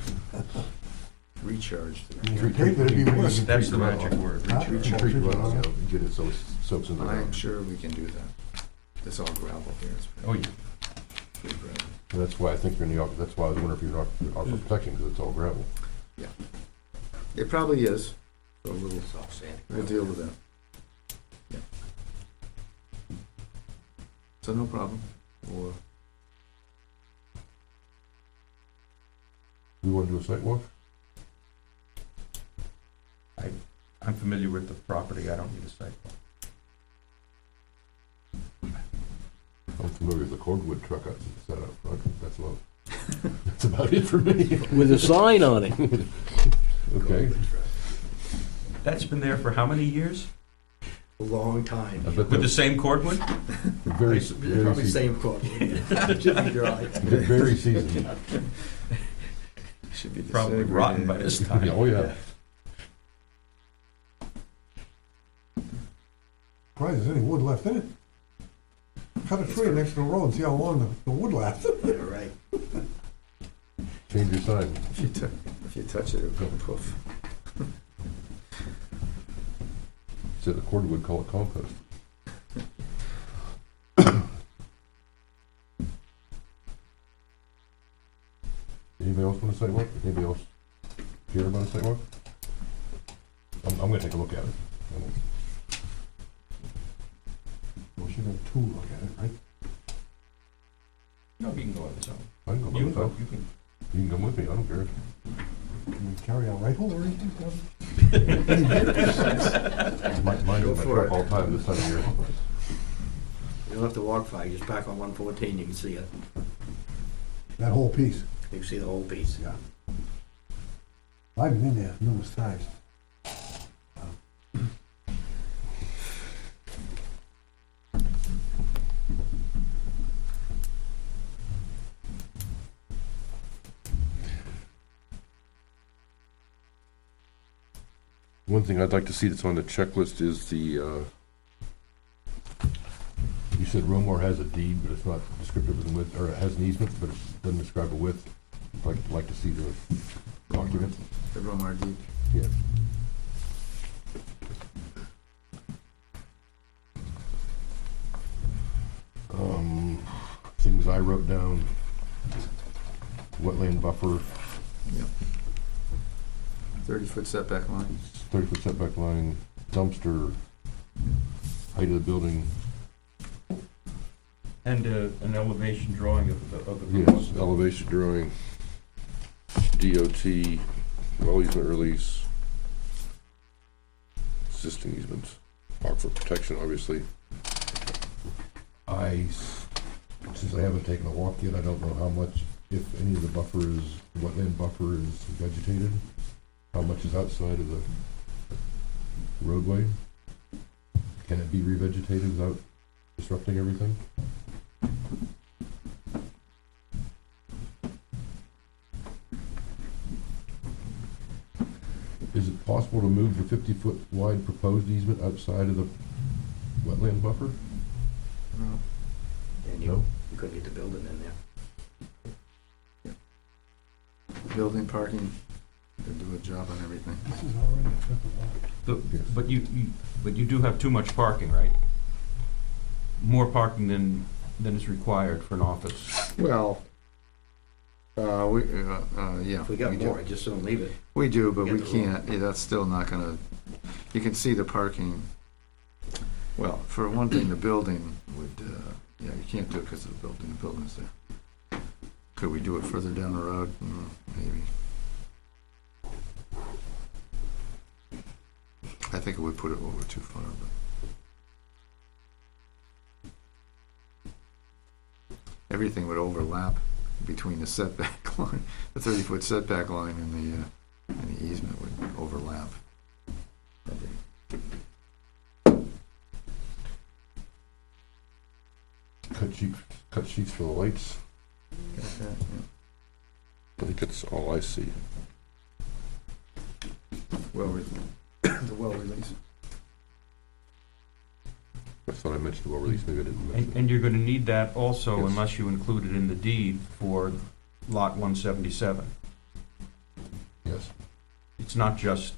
Recharge. You'd think that'd be worse. That's the magic word, Huh? recharge. You treat runoff, you know, get it so it soaks in the I'm ground. sure we can do that. It's all gravel here, it's Oh, yeah. pretty gravel. And that's why I think you're in the, that's why I was wondering if you're not, aquifer protection, because it's all gravel. It probably is, so we'll It's all sandy. we'll deal with that. Yeah. So no problem, or, We want to do a site walk? I'm familiar with the property, I don't need a site. I'm familiar with the cordwood truck that's set up front, that's about, that's about it for me. With a sign on it. Okay. That's been there for how many years? A long time. I bet With the that's same cordwood? very, very Probably seasoned. same quote. Should be dry. Very seasoned. should be the Probably same. rotten by this time. Oh, yeah. Surprised there's any wood left in it. Cut a tree next to the road and see how long the wood lasts. Yeah, right. Change your sign. If you touch it, it'll go poof. Said the cordwood, call it compost. Anybody else want a sidewalk? Anybody else care about a sidewalk? I'm gonna take a look at it. We should have two look at it, right? No, he can go on his own. I can go by You can go, myself. you can. You can come with me, I don't care. Can we carry our rifle or anything? Mine Go is my for truck it. all the time this time of year. You don't have to walk far, you just park on 114, you can see it. That whole piece. You can see the whole piece. Yeah. I've been in there numerous times. One thing I'd like to see that's on the checklist is the, you said Romar has a deed, but it's not descriptive of the width, or it has an easement, but it doesn't describe a width. I'd like to see the document. The Romar deed. Yeah. Things I wrote down, wetland buffer, 30-foot setback line. 30-foot setback line, dumpster, height of the building, And an elevation drawing of the yes, proposed. elevation drawing, DOT, well easement release, existing easements, aquifer protection, obviously. Since I haven't taken a walk yet, I don't know how much, if any of the buffer is, wetland buffer is vegetated, how much is outside of the roadway? Can it be revegetated without disrupting everything? Is it possible to move the 50-foot wide proposed easement outside of the wetland buffer? No. And No? you couldn't get the building in there. Building, parking, they do a job on everything. This is already a triple lot. Yes. But you do have too much parking, right? More parking than is required for an office. Well, yeah. If we got do. more, I just don't leave it. We do, but Get we the room. can't, that's still not gonna, you can see the parking. Well, for one thing, the building would, yeah, you can't do it because of the building's there. Could we do it further down the road? Maybe. I think it would put it over too far, but. Everything would overlap between the setback line, the 30-foot setback line and the easement would overlap. Cut sheets for the lights. Got that? That's all I see. The well release. I thought I mentioned well release, maybe I didn't mention it. And you're gonna need that also Yes. unless you include it in the deed for lot 177. Yes. It's not just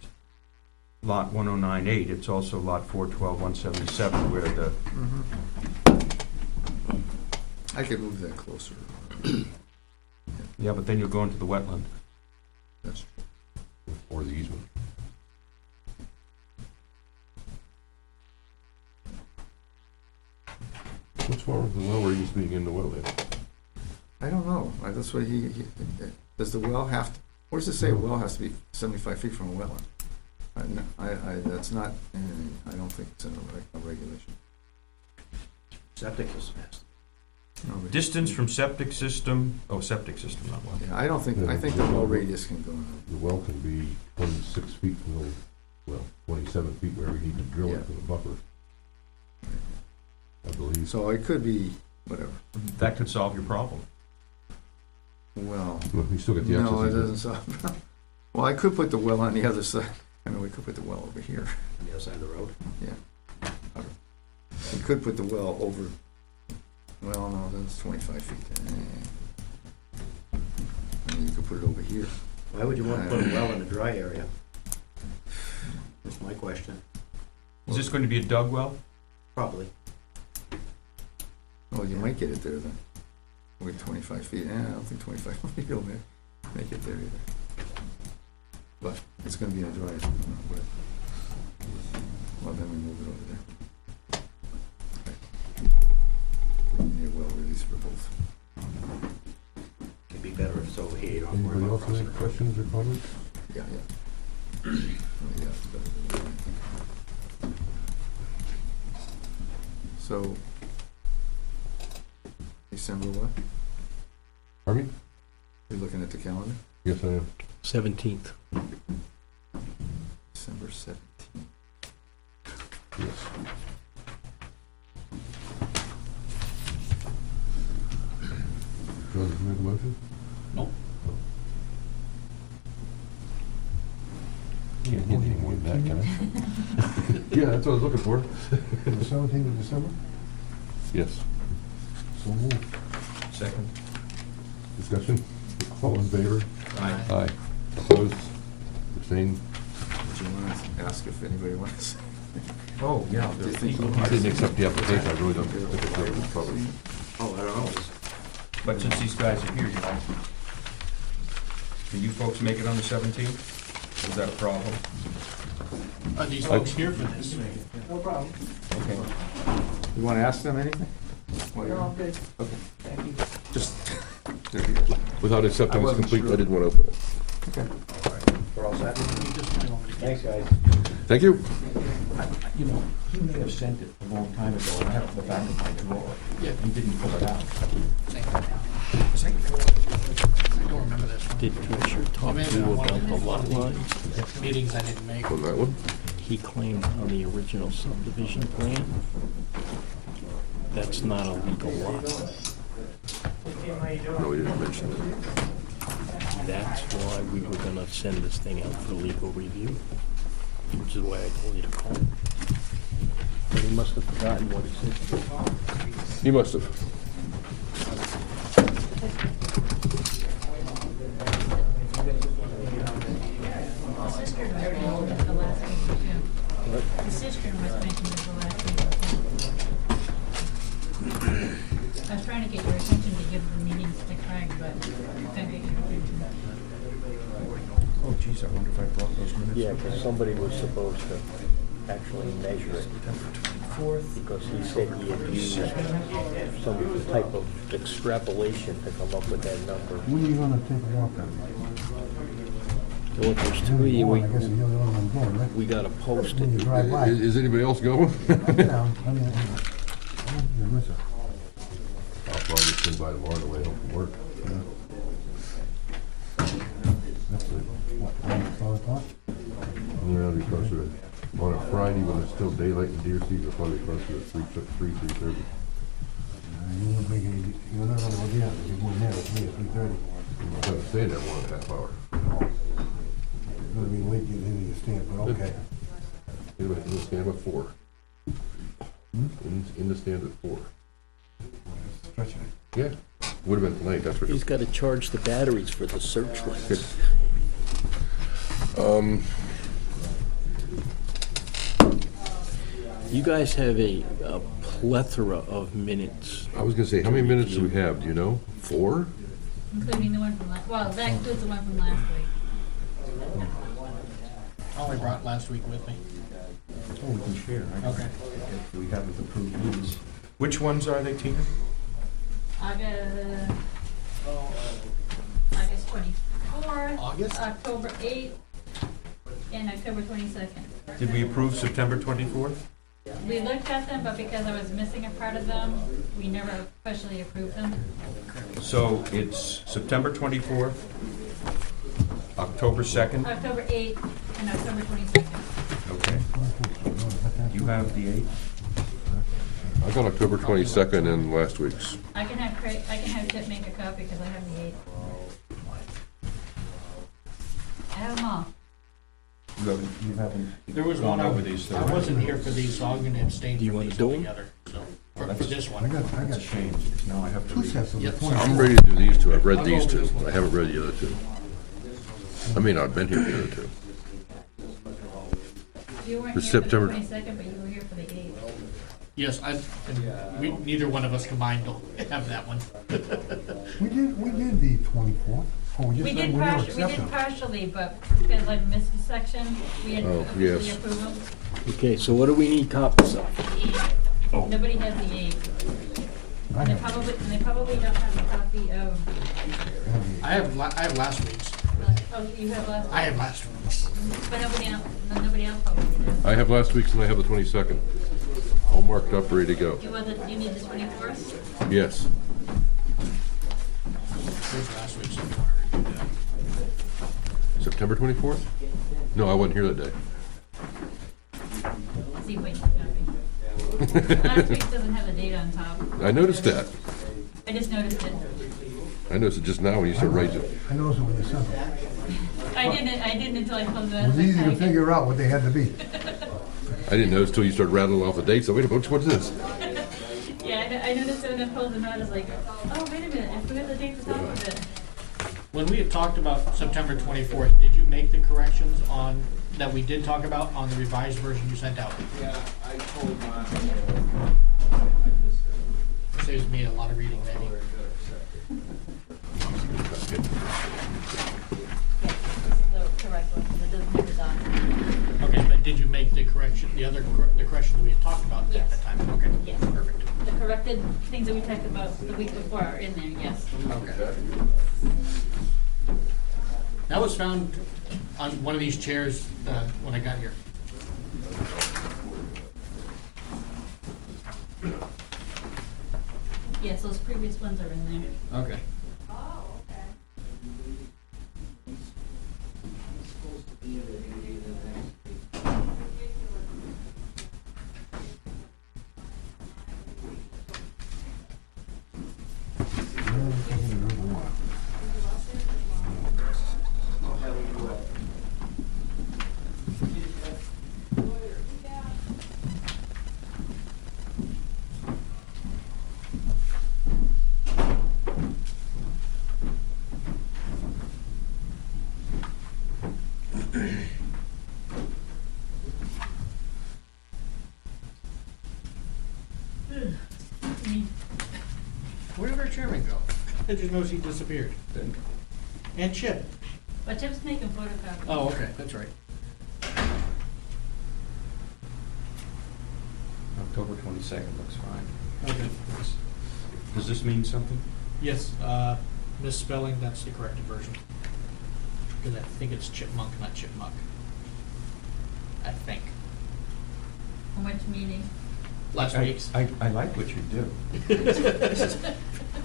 lot 1098, it's also lot 412, 177, where the, I could move that closer. yeah, but then you'll go into the wetland. That's true. Or the easement. What's wrong with the well radius being in the wetland? I don't know. That's what does the well have to, where does it say a well has to be 75 feet from a wetland? That's not, I don't think it's in a regulation. Septic is best. No, but- Distance from septic system, septic system, not well. Yeah, I think the well radius can go in. The well can be 26 feet from the, well, 27 feet where we need to drill Yeah. it for the buffer. I believe. So it could be, whatever. That could solve your problem. Well, Well, we still got the access. no, it easement. doesn't solve. Well, I could put the well on the other side. I mean, we could put the well over here. On the other side of the road. We could put the well over, well, no, that's 25 feet. I mean, you could put it over here. Why would you want to put a well in a dry area? That's my question. Is this going to be a dug well? Probably. Well, you might get it there then. With 25 feet, I don't think 25 feet will make it there either. But it's gonna be in a dry, but, well, then we move it over there. We need a well release for both. It'd be better if it's over here, you don't have to worry Anybody about else have any crossing the road. questions or comments? Yeah. Yeah, it's better than that. So, December what? Pardon me? You're looking at the calendar? Yes, I am. 17th. December 17th. Yes. Do you want to make a motion? Nope. Can't hit any more than that, can I? Yeah, that's what I was looking for. The 17th of December? Yes. So moved. Second. Discussion? All in favor? Aye. Aye. Opposed? Abstained? Do you want to ask if anybody wants? Oh, yeah. Do you think I didn't accept the application, I really don't think it's really probably. Oh, I don't know. But since these guys are here, you know, can you folks make it on the 17th? Is that a problem? Are these folks here for this? No problem. Okay. You want to ask them anything? While you're- No, I'm good. Okay, Thank you. just, they're here. Without accepting I it's wasn't complete, sure. I didn't want to open it. Okay. We're all set? Thanks, guys. Thank you. You know, he may have sent it a long time ago, and I have it in the back of my drawer. Yeah. He didn't pull it out. I don't remember this one. Did Fisher talk to you about the lot lines? Meetings I didn't make. On that one? He claimed on the original subdivision plan, that's not a legal lot. No, he didn't mention it. That's why we were gonna send this thing out for legal review, which is why I told you to call him. But he must have forgotten what he said. He must have. The cistern was mentioned at the last meeting. I was trying to get your attention to give the meetings to Craig, but couldn't get your attention. Oh, geez, I wonder if I brought those minutes. Yeah, because somebody was supposed to actually measure it, because he said he had used some type of extrapolation to come up with that number. When are you gonna take a walk on Well, if there's it? two of you, I guess you're the only one going, right? we gotta post When you it. drive by. Is anybody else going? Yeah, I mean, I don't miss it. I'll probably just swing by tomorrow on the way home from work. That's it. What, 5 o'clock? Yeah, it'll be closer to, on a Friday when it's still daylight in deer season, it'll probably be closer to 3:30. You won't make any, you're not gonna go down, you're going there at 3 or 3:30. saying that 1.5 hour. It's gonna be late getting into your stand, but okay. In the stand at 4. In the stand at 4. Stretching it. Yeah, would have been late, that's for sure. He's gotta charge the batteries for the searchlights. You guys have a plethora of minutes. I was gonna say, how many minutes do we have, do you know? 4? Including the one from well, that includes the one from last week. I only brought last week with me. Oh, we can share. Okay. If we haven't approved these. Which ones are they, Tina? August 24th, August? October 8th, and October 22nd. Did we approve September 24th? We looked at them, but because I was missing a part of them, we never officially approved them. So it's September 24th, October 2nd. October 8th and October 22nd. Okay. You have the 8th? I got October 22nd and last week's. I can have Chip make a copy because I have the 8th. I have them all. You haven't. There was gone one, over these. I wasn't here for these, so I'm gonna abstain Do you from wanna these do 'em? altogether, so, for this I one. got That's a shame. Now I have to two read. sets of the Yep. 24. I'm ready to do these two, I've read I'll go these over two, this one. I haven't read the other two. I may not have been here for the other two. You weren't The here for the September- 22nd, but you were here for the 8th. Yes, neither one of us combined don't have that one. We did the 24th. Oh, we just We said did we didn't we accept did them. partially, but because I missed a section, we had Oh, officially yes. approved them. Okay, so what do we need copies of? The 8th. Oh. Nobody has the 8th. I And they have probably don't have a copy of, I have last week's. oh, you have last. I have last week's. But nobody else probably does. I have last week's and I have the 22nd. All marked up, ready to go. You need the 24th? Yes. Here's last week's. if you wanna review that. September 24th? No, I wasn't here that day. See, wait, copy. Last week doesn't have the date on top. I noticed that. I just noticed it. I noticed it just now when you started writing it. I noticed it when you sent them. I didn't until I closed it out. It was of my easy to packet. figure out what they had to be. I didn't notice till you started rattling off the dates. So wait a minute, what's this? Yeah, I noticed it when I pulled them out, I was like, oh, wait a minute, I forgot the date to top of it. When we had talked about September 24th, did you make the corrections that we did talk about on the revised version you sent out? Yeah, I told Mark. It saves me a lot of reading, maybe. Yeah, this is the correct one, because it doesn't have the dot. Okay, but did you make the corrections we had talked about at Yes. that time? Okay, Yes. perfect. The corrected things that we talked about the week before are in there, yes. Okay. That was found on one of these chairs when I got here. Yes, those previous ones are in there. Okay. Where did our chairman go? I just noticed he disappeared. And Chip. But Chip's making photocopies. Oh, okay, that's right. October 22nd looks fine. Okay. Does this mean something? Yes, misspelling, that's the corrected version. Because I think it's chipmunk, not chipmunk. I think. Which meeting? Last week's. I like what you do.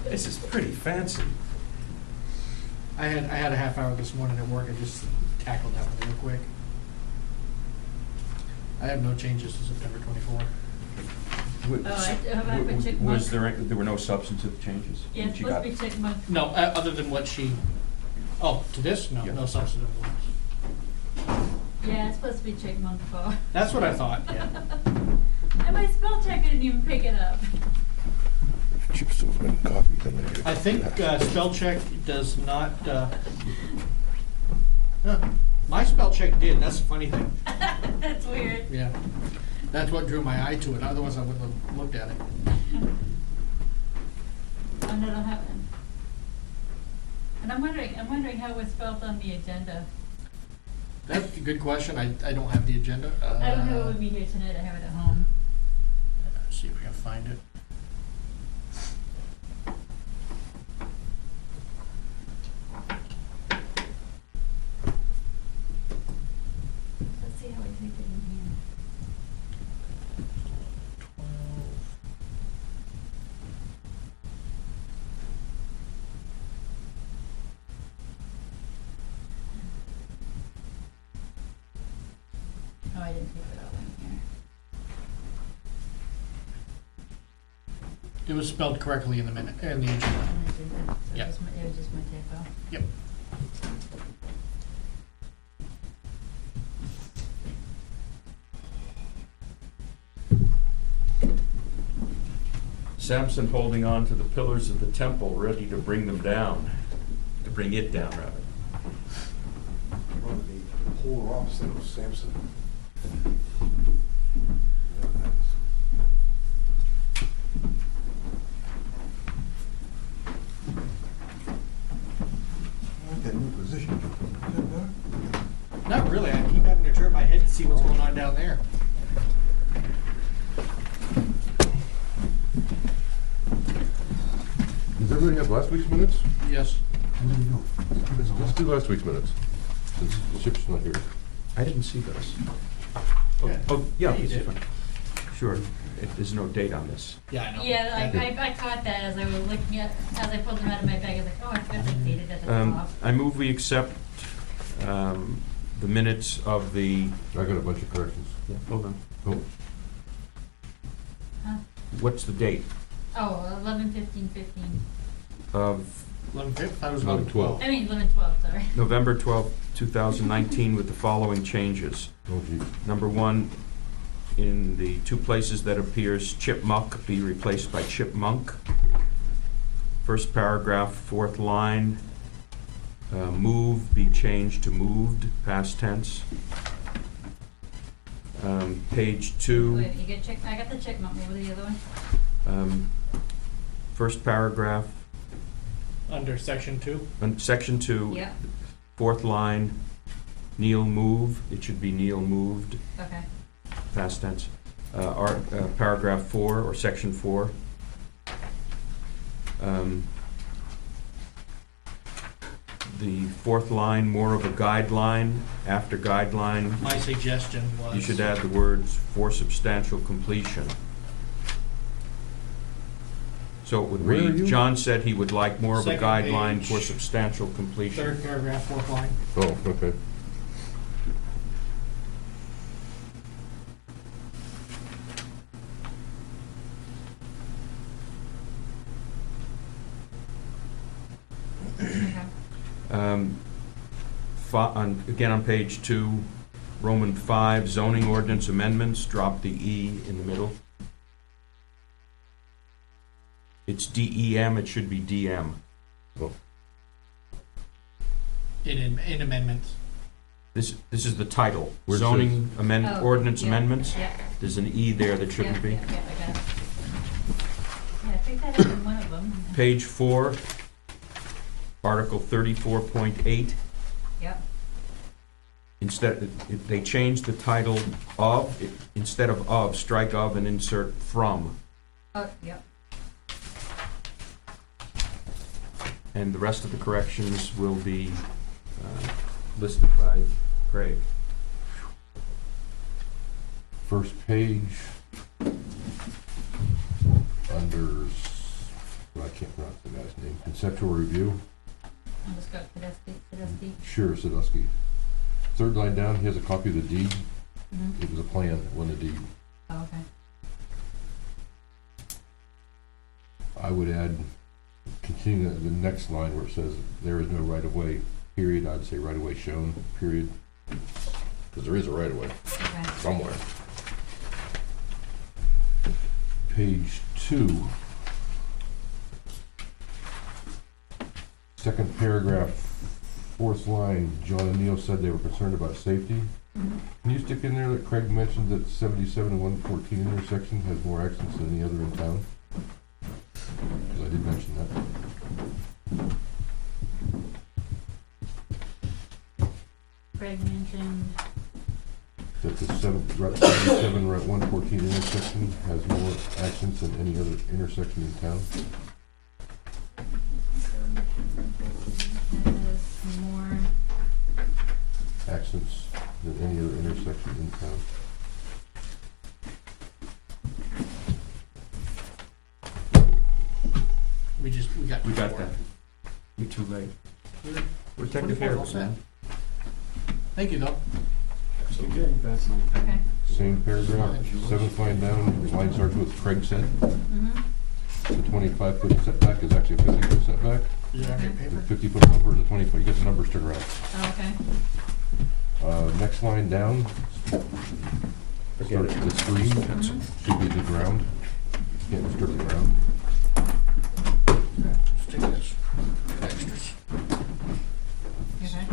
This is pretty fancy. I had a half hour this morning at work, I just tackled that one real quick. I have no changes to September 24. I put check Was mark. there were no substantive changes? Yeah, it's that you supposed got? No, to be chipmunk. other than what she Oh, to this? No, Yeah. no substantive ones. Yeah, it's supposed to be Chipmunk Fall. That's what I thought, yeah. And my spell checker didn't even pick it up. Chip seal's been copied, I'm gonna get a I think, spell check does not, my spell check did, that's the funny thing. That's weird. Yeah. That's what drew my eye to it, otherwise I wouldn't have looked at it. And it'll happen. And I'm wondering how it was spelled on the agenda. That's a good question, I don't have the agenda. I don't have it with me here tonight, I have it at home. Let's see if we can find it. Let's see how I typed it in here. 12. Oh, I didn't type it all in here. It was spelled correctly in the minute, in the agenda. And I didn't. So Yeah. it was just my typo. Yep. Samson holding on to the pillars of the temple, ready to bring them down, to bring it down, rather. One of the polar opposite of Samson. I like that new position. Not really, I keep having to turn my head to see what's going on down there. Does everybody have last week's minutes? Yes. Let's do last week's minutes, since Chip's not here. I didn't see those. Yeah. Oh, yeah, Yeah, you this is did. fine. Sure, there's no date on this. Yeah, I know. Yeah, I caught that as I was looking at, as I pulled them out of my bag, I was like, oh, I forgot they dated at the top. I move we accept the minutes of the, I got a bunch of corrections. hold on, Oh, Huh? what's the date Oh, 11/15/15. of 11/5, I was 11/12. 11/12. I mean, 11/12, sorry. November 12th, 2019, with the following changes? oh gee. Number one, in the two places that appears chipmunk be replaced by chipmunk. First paragraph, fourth line, move be changed to moved, past tense. Page two, Wait, you get I got the chipmunk, what was the other one? first paragraph, Under section 2. section two, Yeah, fourth line, Neil move, it should be Neil moved, okay. past tense. Paragraph 4, or section 4. The fourth line, more of a guideline, after guideline, My suggestion was. you should add the words for substantial completion. So it would Where are read, you? John said he would like more of a Second guideline page. for substantial completion. Third paragraph, fourth line. Oh, okay. Okay. Again on page 2, Roman 5, zoning ordinance amendments, drop the E in the middle. It's DEM, it should be DM. In amendments. This is the title, Where it zoning Oh, ordinance yeah, amendments. Yeah, There's an E there that shouldn't be. yeah, I got it. Yeah, I picked that up in one of them. Page 4, Article 34.8. Yep, Instead, they changed the title of, instead of, strike of and insert from. oh, yep. And the rest of the corrections will be listed by Craig. First page, under, well, I can't pronounce the guy's name, conceptual review, I just got Tedeschi. sure, Sadusky. Third line down, he has a copy of the deed, Mm-hmm. it was a plan, it wasn't a deed. Oh, okay. I would add, continue the next line where it says, there is no right of way, period, I'd say right-of-way shown, period. Because there is a right-of-way Okay. somewhere. Page 2. Second paragraph, fourth line, John and Neil said they were concerned about safety. Mhm. Can you stick in there that Craig mentioned that 77 and 114 intersection has more accidents than any other in town? Because I did mention that. Craig mentioned, That the 77 Route 114 intersection has more accidents than any other intersection in town. has more, Accidents than any other intersection in town. we got. We got that. You're too late. We're- We're taking care of it, man. Thank you, though. okay. Same paragraph, seventh line down, line starts with Craig said. Mm-hmm. The 25-foot setback is actually a 50-foot setback. You have your The paper? 50-foot bumper is a 25, you get the numbers turned around. Oh, okay. Next line down, starts with the stream, should be the ground. Can't disturb the ground. Let's take this. Extras. Okay.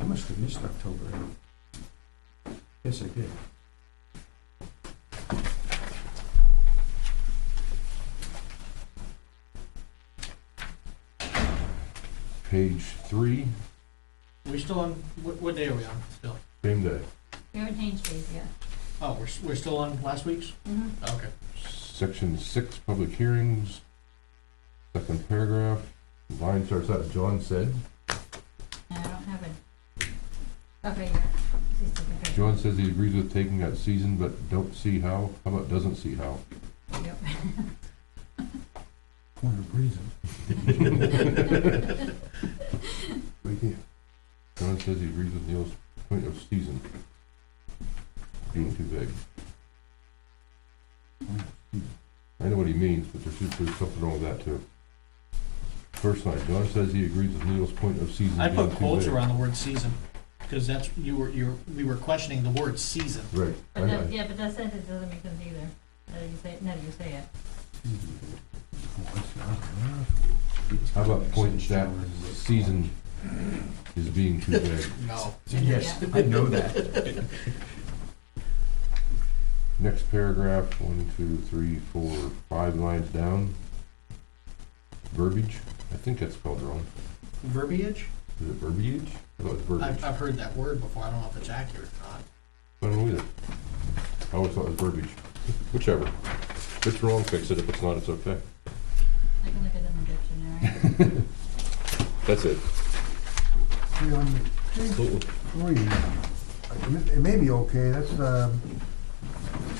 I must have missed October 8th. Yes, I did. Page 3, We still on, what day are we on still? same day. We haven't changed these yet. Oh, we're still on last week's? Mm-hmm. Okay. Section 6, public hearings, second paragraph, line starts out, John said. I don't have it. Okay, yeah. This is okay. John says he agrees with taking that season, but don't see how. How about doesn't see how? Yep. Point of reason. Right here. John says he agrees with Neil's point of season being too vague. I know what he means, but there's something wrong with that too. First line, John says he agrees with Neil's point of season I being too put quotes vague. around the word season, because that's, we were questioning the word season. Right. But that, yeah, but that sentence doesn't make sense either. Now that you say it. How about point that season is being too vague? No. Yes, Yeah. I know that. Next paragraph, 1, 2, 3, 4, 5 lines down. Verbiage, I think that's spelled wrong. Verbiage? Is it verbiage? I thought it was verbiage. I've heard that word before, I don't know if it's accurate or not. I don't know either. I always thought it was verbiage. Whichever. If it's wrong, fix it. If it's not, it's okay. I can look it in the dictionary. That's it. See, on page 3, it may be okay, that's,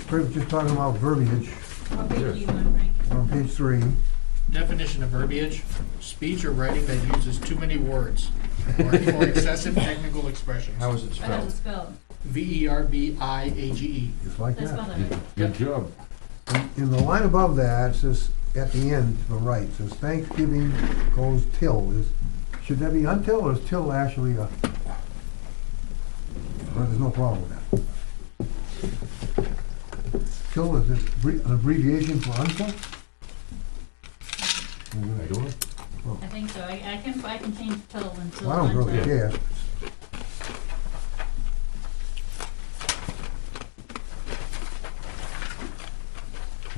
Craig was just talking about verbiage What page do you want, Frank? on page 3. Definition of verbiage: speech or writing that uses too many words or excessive technical expressions. How is it How does spelled? it spell? Verbiage. Just like That's that. spelled right. Good job. In the line above that, it says, at the end, to the right, it says Thanksgiving goes till. Should that be until, or is till actually or there's no problem with that? Till is an abbreviation for until? I don't know. I think so. I can change till until. Well, I don't really until. care.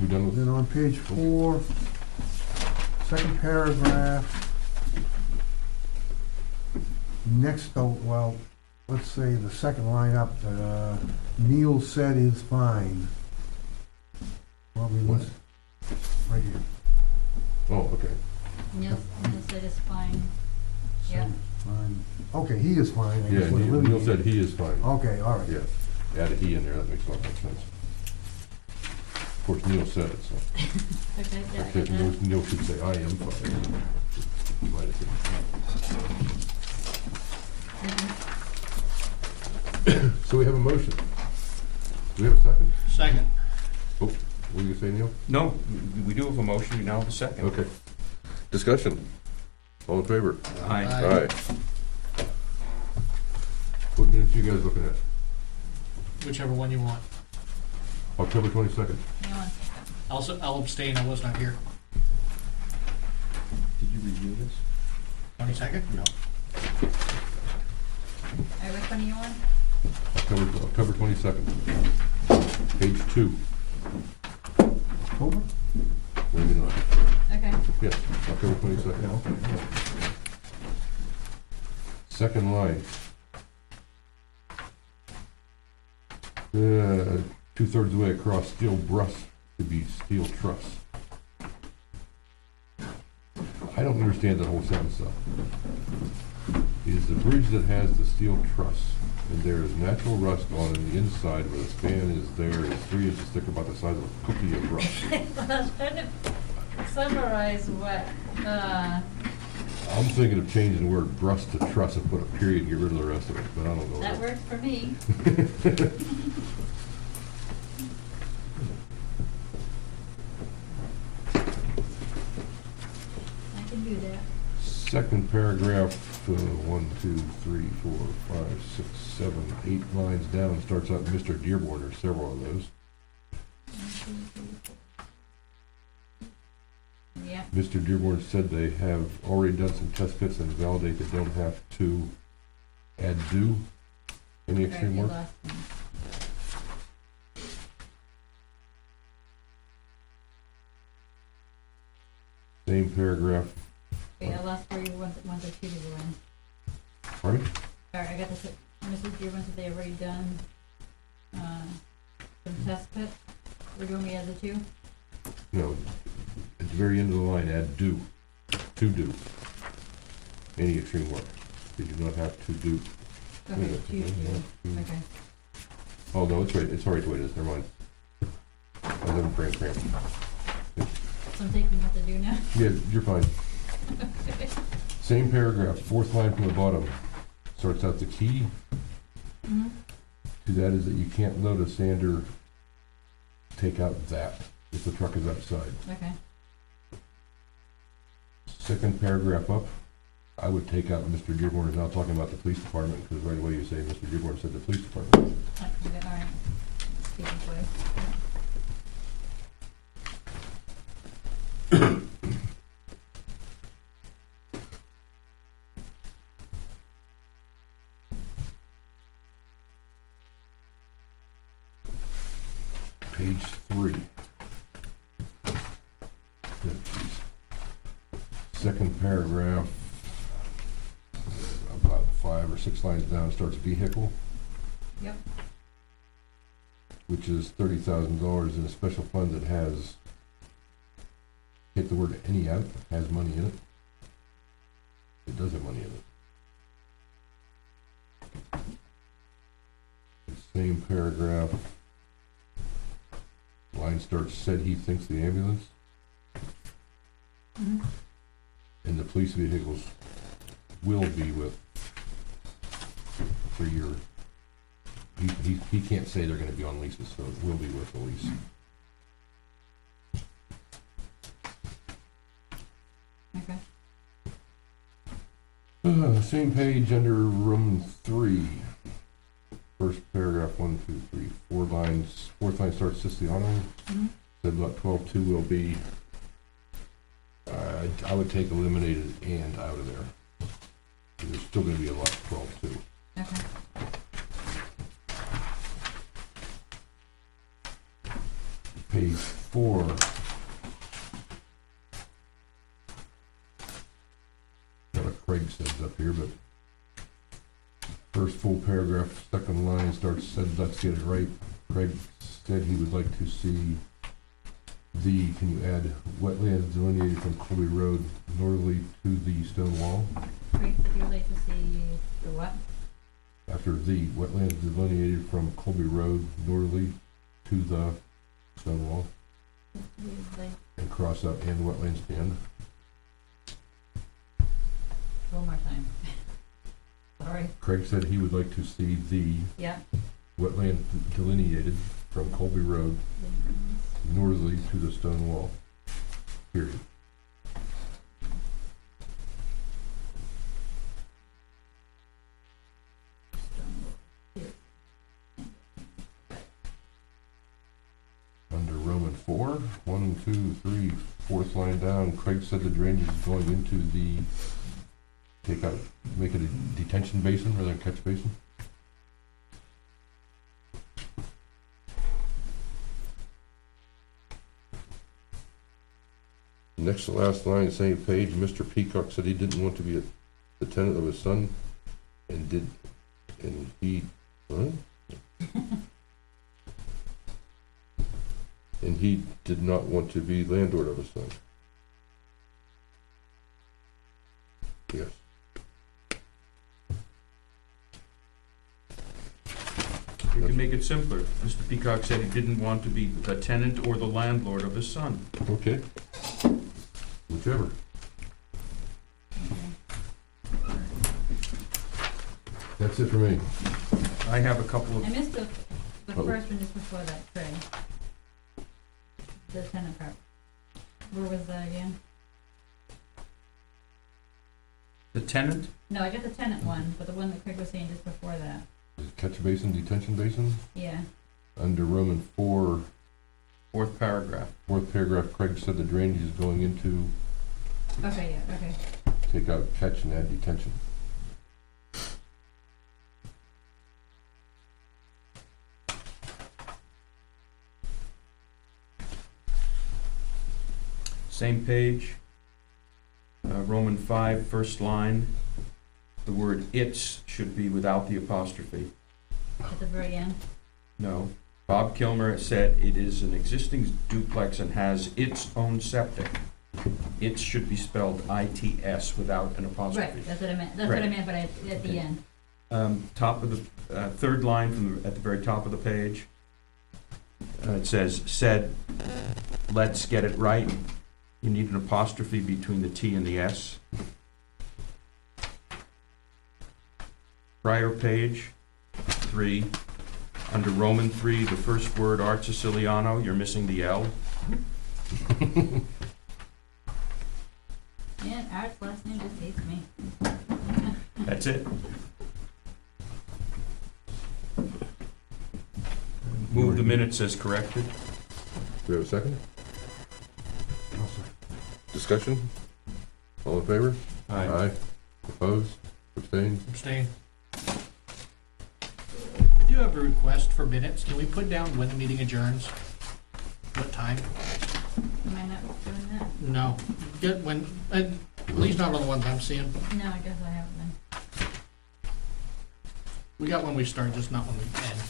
We done with Then on page 4, second paragraph, next, well, let's say the second line up, Neil said is fine. Probably What? was, right here. Oh, okay. Neil said it's fine. Yeah. Said fine. Okay, he is fine. I Yeah, guess, with Neil Libby. said he is fine. Okay, all right. Yeah. Add a he in there, that makes a lot of sense. Of course, Neil said it, so. Okay, yeah, I Okay, got that. Neil should say, I am fine. Might have said- Mhm. So we have a motion. Do we have a second? Second. What were you gonna say, Neil? No, we do have a motion, now the second. Okay. Discussion. All in favor? Aye. Aye. you guys looking at? Whichever one you want. October 22nd. Hang on. Also, I'll abstain, I was not here. Did you review this? 22nd? No. Alright, which one are you on? October 22nd. Page 2. October? Maybe not. Okay. Yes, October 22nd. Second line. 2/3 of the way across, steel brush to be steel truss. I don't understand that whole sentence though. Is the bridge that has the steel truss, and there is natural rust on the inside where the span is there, is 3 inches thick about the size of a cookie of rust. I was trying to summarize what, I'm thinking of changing the word brush to truss and put a period and get rid of the rest of it, but I don't know. that works for me. I can do that. Second paragraph, 1, 2, 3, 4, 5, 6, 7, 8 lines down, starts out Mr. Dearborn, there's several of those. Yeah, Mr. Dearborn said they have already done some test pits and validate they don't have to add do any alright, extreme you work. lost me. Same paragraph, Wait, I lost where you want the two to go in. pardon? Alright, I got this, Mrs. Dearborn said they already done, some test pits. We're doing the other two? No, at the very end of the line, add do, to do any extreme work. They do not have to do. Okay, two, Yeah. okay. Oh, no, it's right, it's all right the way it is, never mind. I was having brain cramp. So I'm taking what to do now? Yeah, you're fine. Same paragraph, 4th line from the bottom, starts out the key Mm-hmm. to that is that you can't load a sander, take out that if the truck is outside. Okay. Second paragraph up, I would take out Mr. Dearborn is now talking about the police department, because right away you say Mr. Dearborn said the police department. Okay, alright. Speaking twice. Page 3. Yeah, geez. Second paragraph, about 5 or 6 lines down, starts vehicle. Yep. Which is $30,000 in a special fund that has, take the word any out, has money in it. It does have money in it. Same paragraph. Line starts, said he thinks the ambulance, Mm-hmm. and the police vehicles will be with, for your, he can't say they're gonna be on leases, so it will be with the lease. Okay. Same page under room 3. First paragraph, 1, 2, 3, 4 lines. 4th line starts Siciliano. Mm-hmm. Said lot 12.2 will be, I would take eliminated and out of there. There's still gonna be a lot 12.2. Okay. Page 4. Got a Craig says up here, but first full paragraph, second line starts, said, let's get it right. Craig said he would like to see the, can you add wetlands delineated from Colby Road northerly to the stone wall? Great, if you would like to see the what? After the, wetlands delineated from Colby Road northerly to the stone wall, If you would like, and cross out and wetlands to end. one more time. Sorry. Craig said he would like to see the Yeah. wetland delineated from Colby Road northerly to the stone wall, period. one, two, three, fourth line down, Craig said the drainage is going into the, make it a detention basin rather than catch basin? Next to last line, same page, Mr. Peacock said he didn't want to be the tenant of his son, and he, what? And he did not want to be landlord of his son. Yes. You can make it simpler. Mr. Peacock said he didn't want to be the tenant or the landlord of his son. Okay. Whichever. That's it for me. I have a couple I of, missed the Oh. first one just before that, Craig. The tenant part. Where was that again? the tenant, No, I got the tenant one, but the one that Craig was saying just before that. Catch basin, detention basin, Yeah. under Roman 4, fourth paragraph. fourth paragraph, Craig said the drainage is going into, Okay, yeah, okay. take out catch and add detention. Same page, Roman 5, first line, the word "its" should be without the apostrophe. At the very end. No. Bob Kilmer said it is an existing duplex and has its own septic. It should be spelled ITS without an apostrophe. Right, that's what I meant, that's what I Right. meant, but at the Okay. end. Top of the, third line from at the very top of the page, it said, let's get it right. You need an apostrophe between the T and the S. Prior page, 3, under Roman 3, the first word, Art Siciliano, you're missing the L. Yeah, Art's last name just hates me. That's it. Move the minutes as corrected. Do we have a second? Discussion? All in favor? Aye. Opposed? Abstained? Abstain. I do have a request for minutes. Can we put down when the meeting adjourns? What time? Am I not doing that? No. Get when, at least not on the ones I'm seeing. No, I guess I haven't been. We got when we start, just not when we end.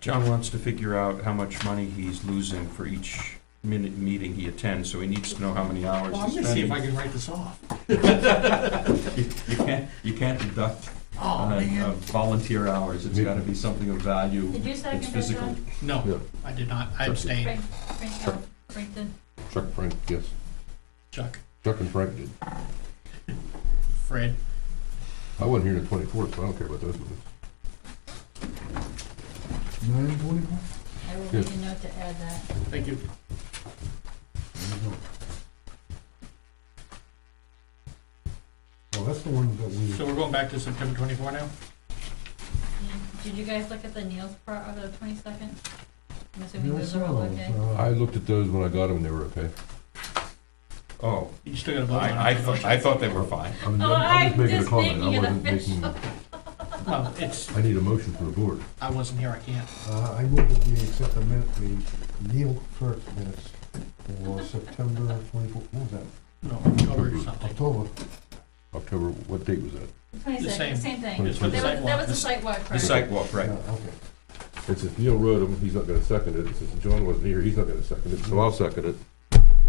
John wants to figure out how much money he's losing for each minute meeting he attends, so he needs to know how many hours Well, I'm he's gonna see if I spending. can write this off. You can't deduct Oh, man. volunteer hours. It's gotta be something of value. Did you second It's that, physical. John? No, Yeah. I did not. I abstained. Frank did. Chuck, Frank, yes. Chuck, Chuck and Frank did. Fred. I wasn't here the 24th, so I don't care about those minutes. 9:24? I will Good. make a note to add that. Thank you. Well, that's the one that we, So we're going back to September 24 now? Did you guys look at the Neil's part of the 22nd? I'm assuming yeah, I those saw are all those. okay. I looked at those when I got them and they were okay. Oh, You still gotta vote on it. I thought they were fine. I'm Oh, I'm just I'm making a just comment. I making it wasn't official. making, Well, it's, I need a motion from the board. I wasn't here, I can't. I move that we accept the minute, the Neil Kirk minutes for September 24, what was that? No, October something. October, what date was that? 22nd, same. same thing. It's for the That site was, walk. that was the site walk, The correct? sidewalk, right. Yeah, okay. It says Neil wrote them, he's not gonna second it. It says John wasn't here, he's not gonna second it, so I'll second it.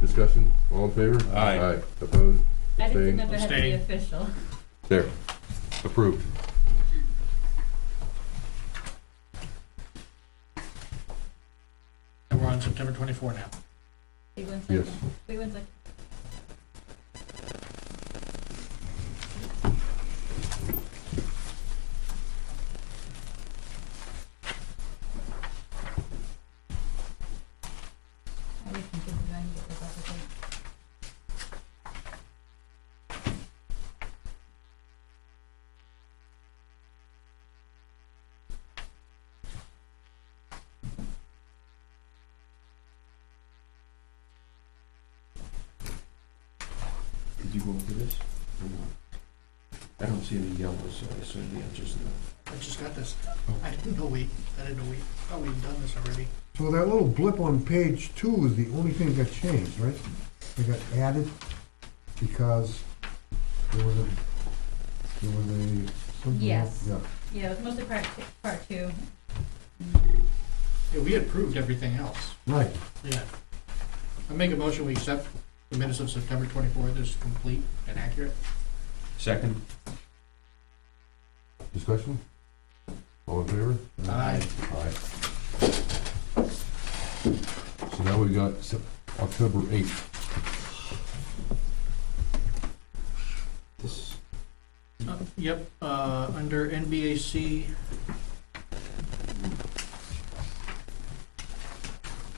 Discussion, all in favor? Aye. Aye. Opposed? I didn't Abstained? know if it had to be Abstain. official. There. Approved. And we're on September 24 now. Wait 1 second. Yes. Wait 1 second. I just think it's going to get this off the plate. go over this or not? I don't see any yellows, so I assume the answer's no. I just got this. I didn't know we'd done this already. So that little blip on page 2 is the only thing that got changed, right? It got added because there was something Yes. else. Yeah. Yeah, it was mostly part two. Yeah, we had approved everything else. Right. Yeah. I make a motion, we accept the minutes of September 24th as complete and accurate. Second? Discussion? All in favor? Aye. Aye. So now we got October 8th. This, Yep, under NBAC,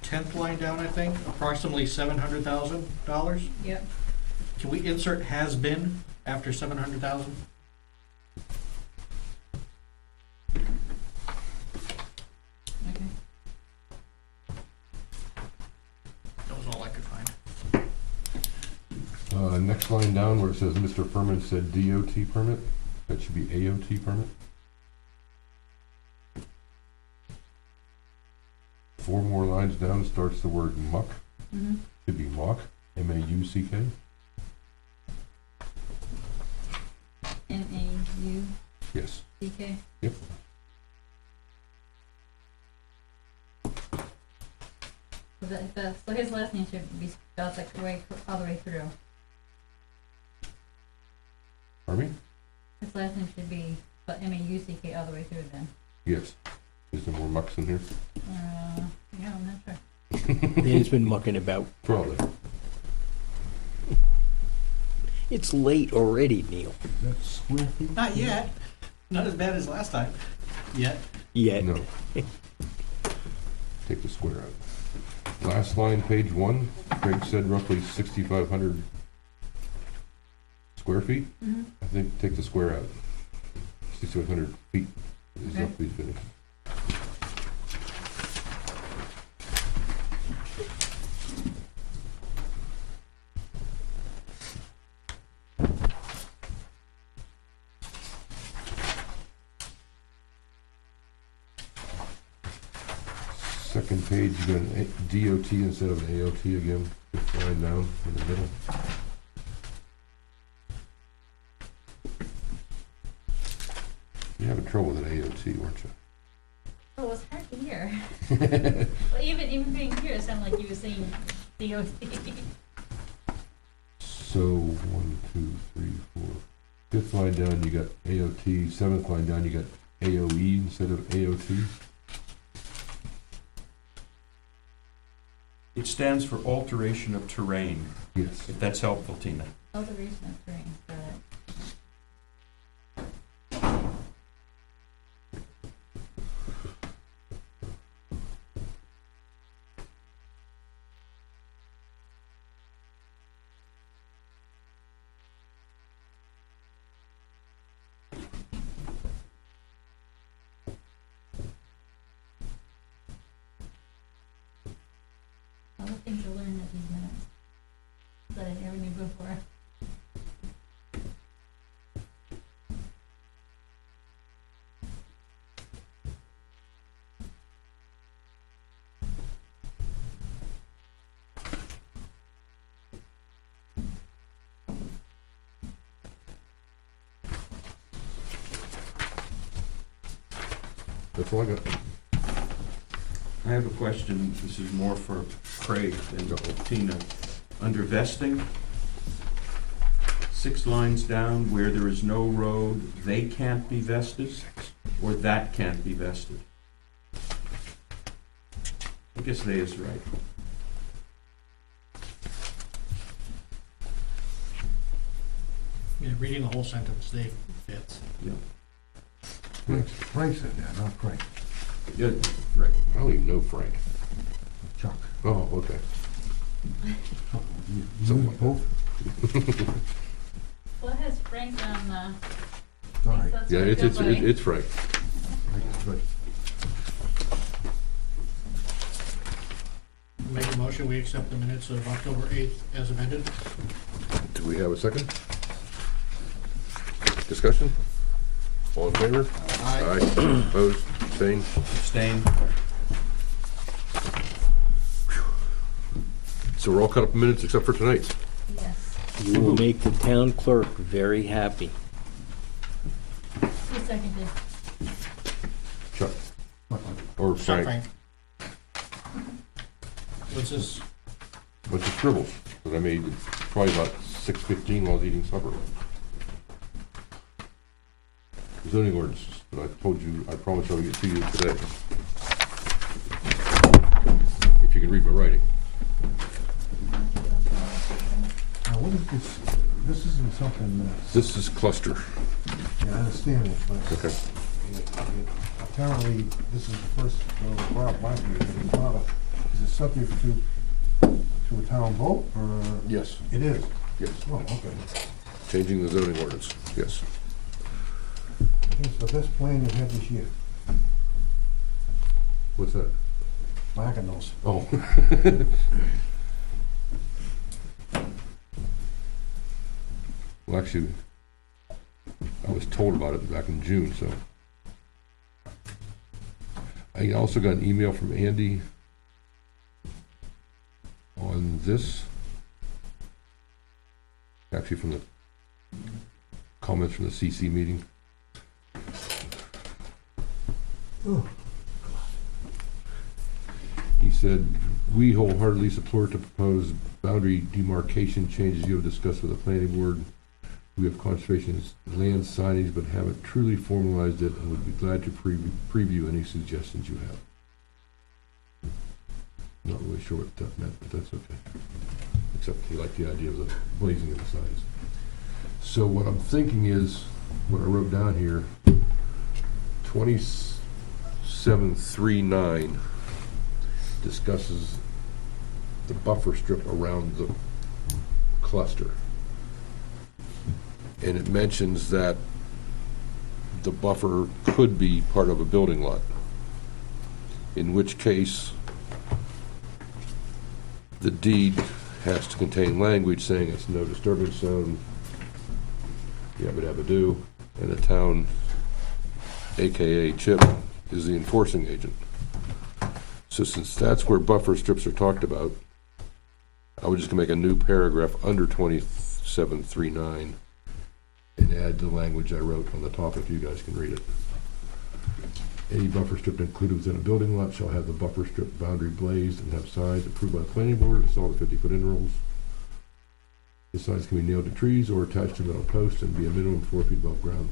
10th line down, I think, approximately $700,000. Yep. Can we insert has been after 700,000? Okay. That was all I could find. Next line down where it says Mr. Furman said DOT permit, that should be AOT permit. 4 more lines down starts the word muck, Mm-hmm. should be mock, M-A-U-C-K. M-A-U-C-K. Yes. Yep. So his last name should be spelled like all the way through. Pardon me? His last name should be spelled M-A-U-C-K all the way through then. Yes. Is there more mucks in here? Yeah, I'm not sure. He's been mucking about. Probably. It's late already, Neil. That's square feet? Not yet. Not as bad as last time. Yet. Yet. No. Take the square out. Last line, page 1, Craig said roughly 6,500 square feet. Mm-hmm. I think take the square out. 6,500 feet is Okay. roughly finished. Second page, you got an DOT instead of an AOT again, 5th line down in the middle. You're having trouble with an AOT, weren't you? Oh, it was hard to hear. Well, even being here, it sounded like you were saying D-O-T. So, 1, 2, 3, 4. 5th line down, you got AOT. 7th line down, you got AOE instead of AOT. it stands for alteration of terrain, Yes. if that's helpful, Tina. Alteration of terrain, got it. All the things to learn at these minutes that I never knew before. That's all I got. I have a question, this is more for Craig than Tina. Under vesting, 6 lines down, where there is no road, they can't be vested, or that can't be vested? I guess they is right. Yeah, reading the whole sentence, they fits. Yeah, Frank said that, not Frank. yeah, right. I don't even know Frank. Chuck. Oh, okay. You Something use like both? Well, it has Frank on, Sorry. that's Yeah, what it's funny. it's Frank. Frank is good. Make a motion, we accept the minutes of October 8th as amended. Do we have a second? Discussion? All in favor? Aye. Opposed? Abstained? Abstain? So we're all caught up in minutes except for tonight's. Yes. You will make the town clerk very happy. Who seconded? Chuck. Or Sorry, Frank. What's this? Bunch of scribbles that I made probably about 6:15 while I was eating supper. Zoning ordinance that I told you, I promised I would get to you today. If you can read my writing. Now, what is this? This isn't something that's, This is cluster. yeah, I understand it, but Okay. apparently, this is the first, brought up by me, but it's not a, is it subject to a town vote, or? Yes. It is? Yes. Oh, okay. Changing the zoning ordinance. Yes. I think it's the best plan you've had this year, What's that? marking those. Oh. Well, actually, I was told about it back in June, so. I also got an email from Andy on this. Actually, from the comments from the CC meeting. Oh. He said, "We wholeheartedly support the proposed boundary demarcation changes you have discussed with the planning board. We have conservation land signage, but haven't truly formalized it, and would be glad to preview any suggestions you have." Not really sure what that meant, but that's okay. Except he liked the idea of the blazing of the signs. So what I'm thinking is, what I wrote down here, 2739 discusses the buffer strip around the cluster. And it mentions that the buffer could be part of a building lot, in which case the deed has to contain language saying it's no disturbance zone, yabba dabba do, and the town, AKA Chip, is the enforcing agent. So since that's where buffer strips are talked about, I would just make a new paragraph under 2739 and add the language I wrote on the top if you guys can read it. Any buffer strip included within a building lot shall have the buffer strip boundary blazed and have signs approved by the planning board, installed at 50-foot intervals. The signs can be nailed to trees or attached to metal posts and be a minimum 4 feet above ground.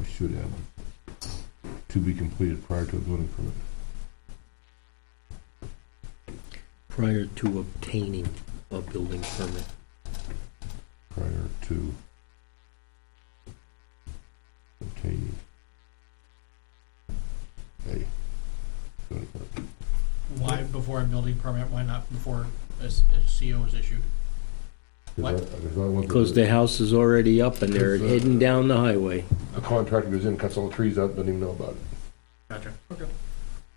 I should add, to be completed prior to a building permit. Prior to obtaining a building permit. Prior to obtaining a building permit. Why before a building permit, why not before a CO is issued? What? Because the house is already up and they're heading down the highway. A contractor goes in, cuts all the trees out, doesn't even know about it. Gotcha, okay.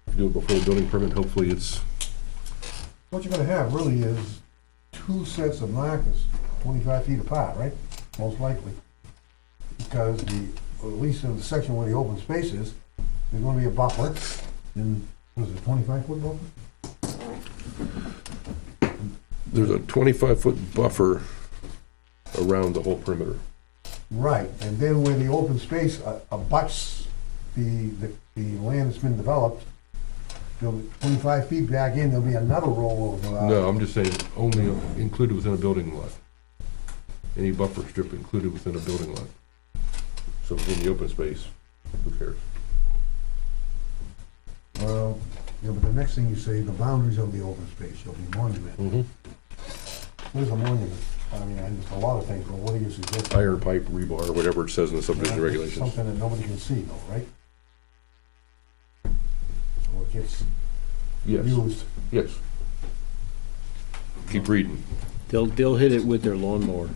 If you do it before the building permit, hopefully it's, What you're gonna have really is two sets of markers, 25 feet apart, right? Most likely. Because at least in the section where the open space is, there's gonna be a buffer, and, was it a 25-foot buffer? there's a 25-foot buffer around the whole perimeter. Right, and then where the open space abuts the land that's been developed, there'll be 25 feet back in, there'll be another row of, No, I'm just saying only included within a building lot. Any buffer strip included within a building lot. So within the open space, who cares? Well, yeah, but the next thing you say, the boundaries of the open space shall be monument. Mm-hmm. What is a monument? I mean, there's a lot of things, but what do you suggest? Iron pipe, rebar, whatever it says in the subdivision regulations. Something that nobody can see though, right? So it gets Yes, used. yes. Keep reading, They'll hit it with their lawnmower.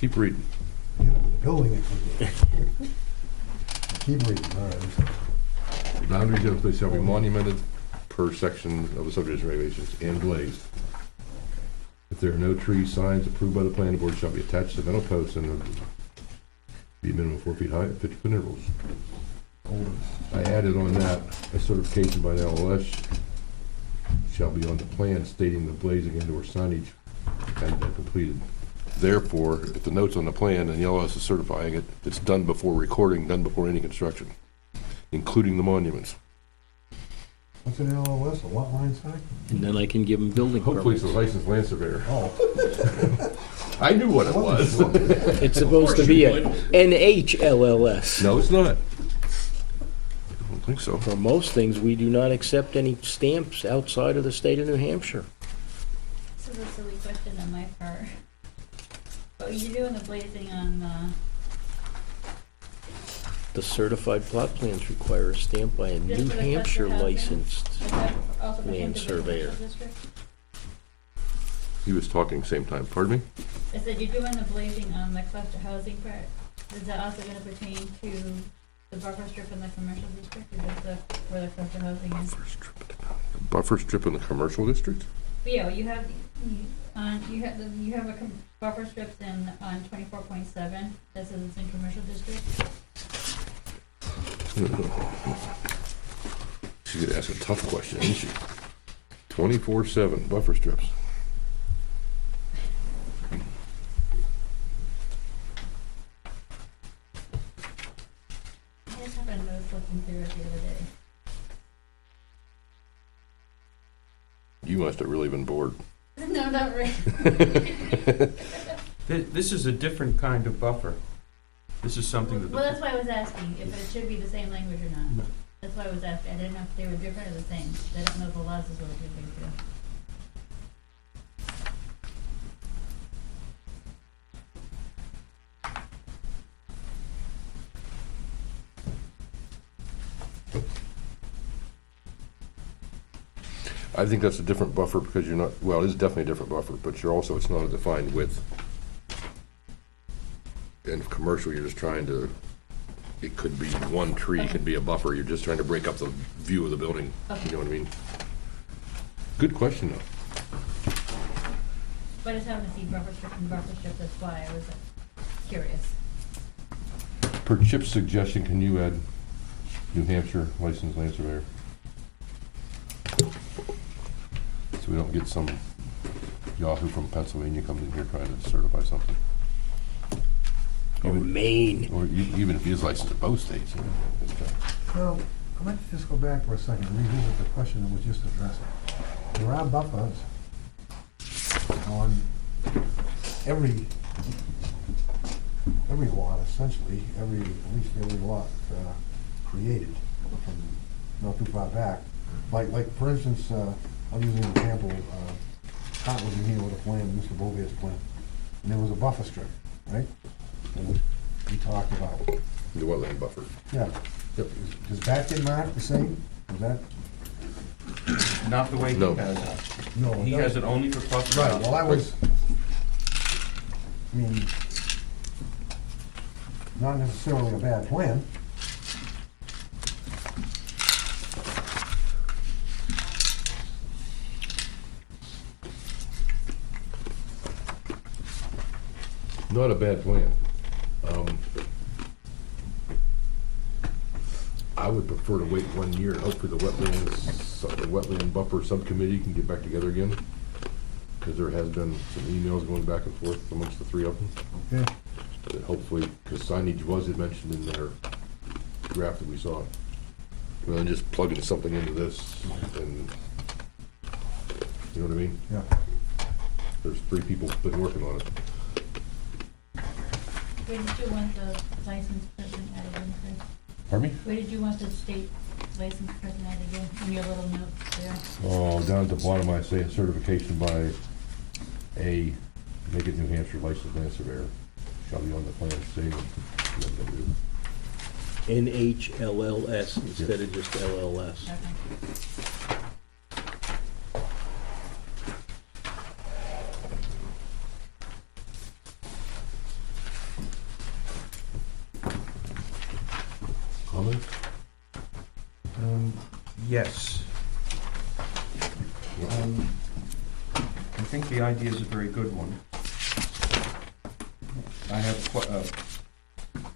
keep reading. You know, with the building it. Keep reading, all right. Boundaries of the place shall be monumented per section of the subdivision regulations and glazed. If there are no tree signs approved by the planning board shall be attached to metal posts and be a minimum of 4 feet high at 50-foot intervals. I added on that, a certification by the LLS shall be on the plan stating the blazing and/or signage has been completed. Therefore, if the note's on the plan and the LLS is certifying it, it's done before recording, done before any construction, including the monuments. What's an LOS, a lot line sign? And then I can give them building Hopefully it's permits. a licensed land surveyor. Oh. I knew what it was. It's supposed to be a NHLLS. No, it's not. I don't think so. For most things, we do not accept any stamps outside of the state of New Hampshire. This is a silly question on my part. But you're doing the blazing on, The certified plot plans require a stamp by a Just New for the cluster Hampshire housing? licensed. is that also pertain Land to the surveyor. commercial district? He was talking same time. Pardon me? I said you're doing the blazing on the cluster housing part. Is that also gonna pertain to the buffer strip in the commercial district, or just where the cluster housing is? Buffer strip in the commercial district? But yeah, you have buffer strips on 24.7, that says it's in commercial district. She's gonna ask a tough question, isn't she? 24/7 buffer strips. I just happened to notice looking through it the other day. You must have really been bored. No, not really. This is a different kind of buffer. This is something that Well, the, that's why I was asking, if it should be the same language or not. That's why I was asking, I didn't know if they were different or the same. I don't know if the laws is what you're thinking. I think that's a different buffer because you're not, well, it is definitely a different buffer, but you're also, it's not a defined width. And commercial, you're just trying to, it could be one tree, it could be a buffer, you're just trying to break up the view of the building, you know what I mean? Good question though. But I just happened to see buffer strip and buffer strip, that's why I was curious. Per Chip's suggestion, can you add New Hampshire licensed land surveyor? So we don't get some Yahoo from Pennsylvania comes in here trying to certify something. Or Maine. Or even if he is licensed in both states. You know, it's, Well, I'd like to just go back for a second and revisit the question that was just addressed. There are buffers on every lot, essentially, at least every lot created from not too far back. Like for instance, I'm using an example, Pat was in here with a plan, Mr. Bovier's plan, and there was a buffer strip, right? And we talked about, the wetland buffer. yeah. Does that get marked the same? Is that? not the way he No. has it. No. He has it only for cluster Right, housing. well, I mean, not necessarily a bad plan. Not a bad plan. I would prefer to wait 1 year and hopefully the wetland buffer subcommittee can get back together again. Cause there has been some emails going back and forth amongst the three of them. Okay. And hopefully, cause signage was mentioned in their draft that we saw. Rather than just plugging something into this and, you know what I mean? Yeah. There's 3 people been working on it. Where did you want the licensed person added in, Chris? Pardon me? Where did you want the state licensed person added in, in your little notes there? Oh, down at the bottom, I say a certification by a, make it New Hampshire licensed land surveyor, shall be on the plan stating. NHLLS instead of just LLS. Okay. Comment? Yes. I think the idea is a very good one. I have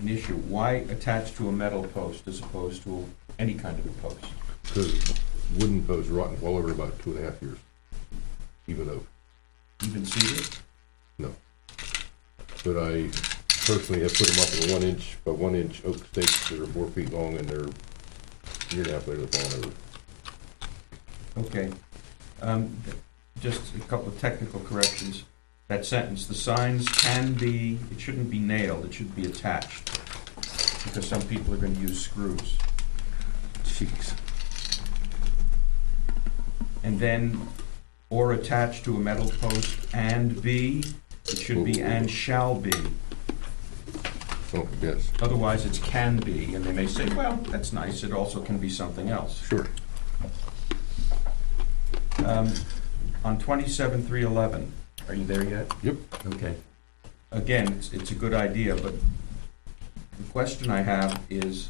an issue. Why attach to a metal post as opposed to any kind of a post? Because wooden posts rotten well over about 2.5 years, even oak. Even cedar? No. But I personally have put them up in 1 inch oak stakes that are 4 feet long, and they're a year and a half later falling over. Okay. Just a couple of technical corrections. That sentence, the signs can be, it shouldn't be nailed, it should be attached, because some people are gonna use screws. Jeez. And then, or attached to a metal post and be, it should be and shall be. Oh, yes, Otherwise, it's can be, and they may say, well, that's nice, it also can be something else. sure. On 27.311, are you there yet? Yep. Okay. Again, it's a good idea, but the question I have is,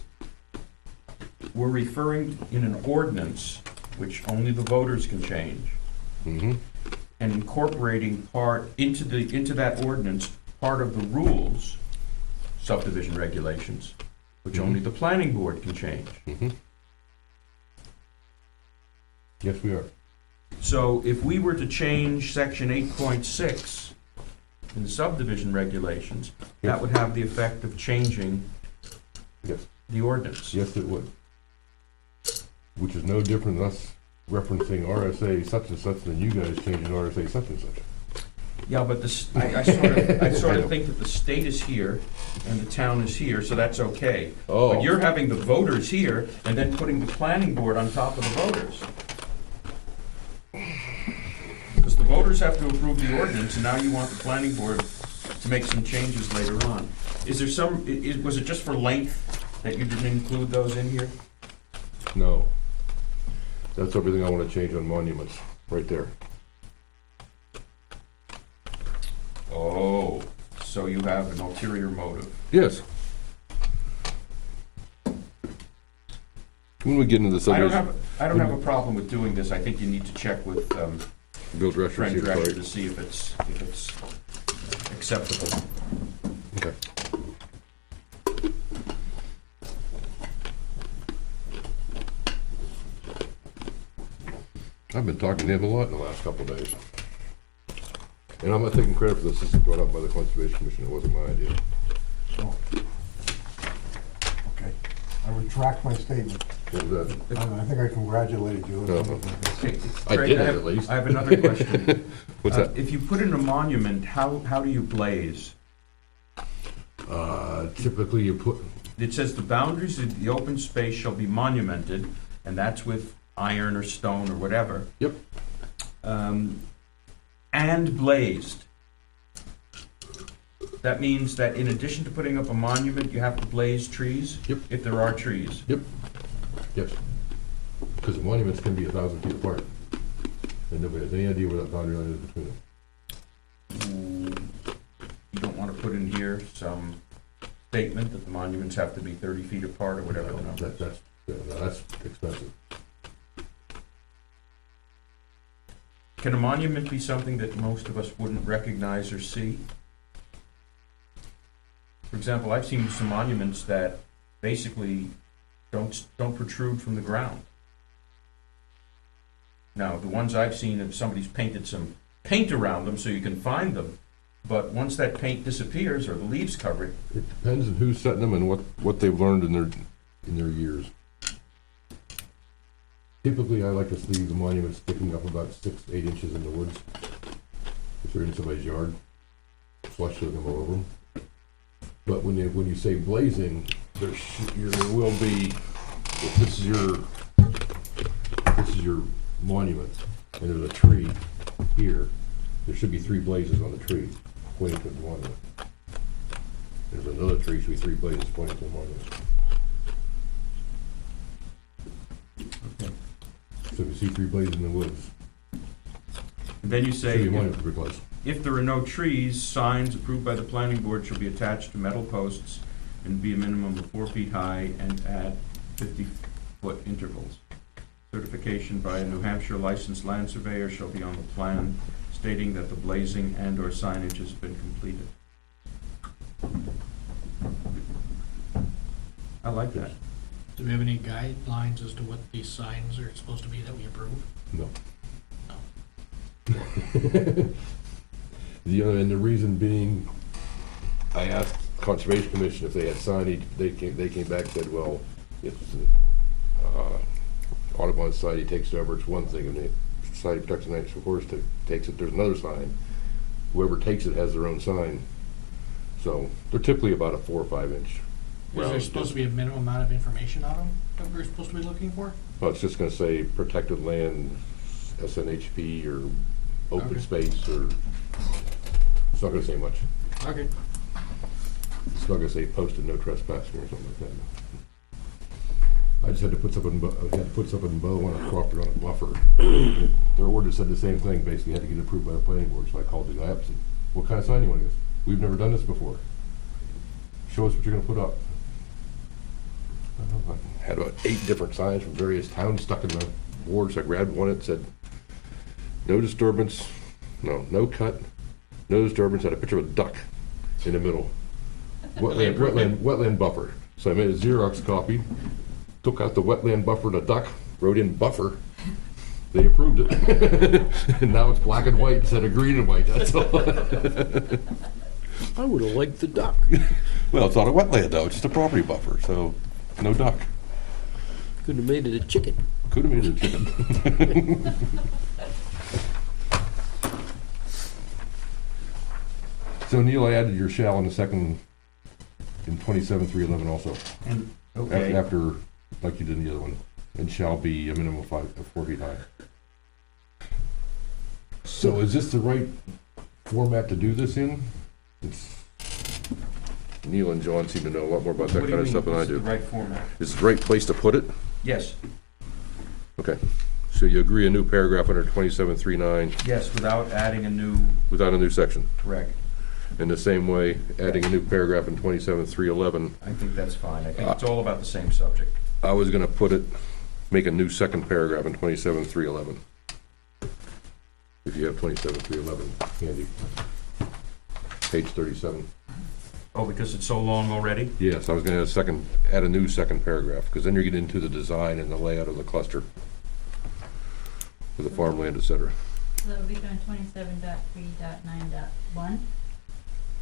we're referring in an ordinance, which only the voters can change, Mm-hmm. and incorporating part into that ordinance, part of the rules, subdivision regulations, which only the planning board can change. Mm-hmm. Yes, we are. So if we were to change section 8.6 in the subdivision regulations, that would have the effect of changing Yes. the ordinance. Yes, it would. Which is no different than us referencing RSA such and such than you guys changing RSA such and such. Yeah, but I sort of think that the state is here and the town is here, so that's okay. Oh. But you're having the voters here and then putting the planning board on top of the voters. Because the voters have to approve the ordinance, and now you want the planning board to make some changes later on. Is there some, was it just for length that you didn't include those in here? No. That's everything I want to change on monuments, right there. Oh, so you have an ulterior motive. Yes. When we get into the subdivision, I don't have a problem with doing this. I think you need to check with Bill Drescher, see Trent if it's Drescher right. to see if it's acceptable. Okay. I've been talking to him a lot in the last couple of days. And I'm not taking credit for this. This was brought up by the Conservation Commission. It wasn't my idea. So, okay, I retract my statement. What was that? I think I congratulated you. No. Okay, I Craig, did it have- at least. I have another question. What's that? If you put in a monument, how do you blaze? Typically you put, It says the boundaries of the open space shall be monumented, and that's with iron or stone or whatever. Yep. And blazed. That means that in addition to putting up a monument, you have to blaze trees? Yep. If there are trees. yes. Because the monuments can be 1,000 feet apart. And nobody has any idea where that boundary line is between them. You don't want to put in here some statement that the monuments have to be 30 feet apart or whatever the number is. That's expensive. Can a monument be something that most of us wouldn't recognize or see? For example, I've seen some monuments that basically don't protrude from the ground. Now, the ones I've seen, if somebody's painted some paint around them so you can find them, but once that paint disappears or the leaves cover it, It depends on who's setting them and what they've learned in their years. Typically, I like to see the monuments sticking up about 6 to 8 inches in the woods. If they're in somebody's yard, flush them all over them. But when you say blazing, there will be, if this is your monument, and there's a tree here, there should be 3 blazes on the tree pointing to the monument. There's another tree, should be 3 blazes pointing to the monument. So if you see 3 blazes in the woods, and then you should say, be a monument to be close. if there are no trees, signs approved by the planning board shall be attached to metal posts and be a minimum of 4 feet high and at 50-foot intervals. Certification by a New Hampshire licensed land surveyor shall be on the plan stating that the blazing and/or signage has been completed. I like that. Do we have any guidelines as to what these signs are supposed to be that we approve? No. No. And the reason being, I asked Conservation Commission if they had signage, they came back and said, well, if Audubon Society takes it over, it's one thing, and the Society of Protection of the National Forest takes it, there's another sign. Whoever takes it has their own sign. So they're typically about a 4 or 5 inch. Is there supposed to be a minimum amount of information on them that we're supposed to be looking for? Well, it's just gonna say protected land, SNHP, or open Okay. space, or, it's not gonna say much. Okay. It's not gonna say posted no trespassing or something like that. I just had to put something, bow on a property on a buffer. Their ordinance said the same thing, basically had to get approved by the planning board, so I called the guy up and said, what kind of sign you want to use? We've never done this before. Show us what you're gonna put up. I had about 8 different signs from various towns stuck in the board, so I grabbed one that said, no disturbance, no cut, no disturbance, had a picture of a duck in the middle. Wetland buffer. So I made a Xerox copy, took out the wetland buffer and a duck, wrote in buffer. They approved it. And now it's black and white instead of green and white, that's all. I would've liked the duck. Well, it's not a wetland though, it's just a property buffer, so no duck. Could've made it a chicken. Could have made it a chicken. So Neil, I added your shall in the second, in 27.311 also. And, okay, After, like you did in the other one, and shall be a minimum of 4 feet high. So is this the right format to do this in? Neil and John seem to know a lot more about that what do kind you of stuff mean, than I this is do. the right format? Is it the right place to put it? Yes, Okay. So you agree a new paragraph under 27.3.9 yes, without adding a new, without a new section? correct. In the same way, adding a new paragraph in 27.311, I think that's fine. I think it's all about the same subject. I was gonna make a new second paragraph in 27.311. If you have 27.311 handy. Page 37. Oh, because it's so long already? Yes, I was gonna add a new second paragraph, because then you're getting into the design and the layout of the cluster. For the farmland, et cetera. So that would be on 27.3.9.1.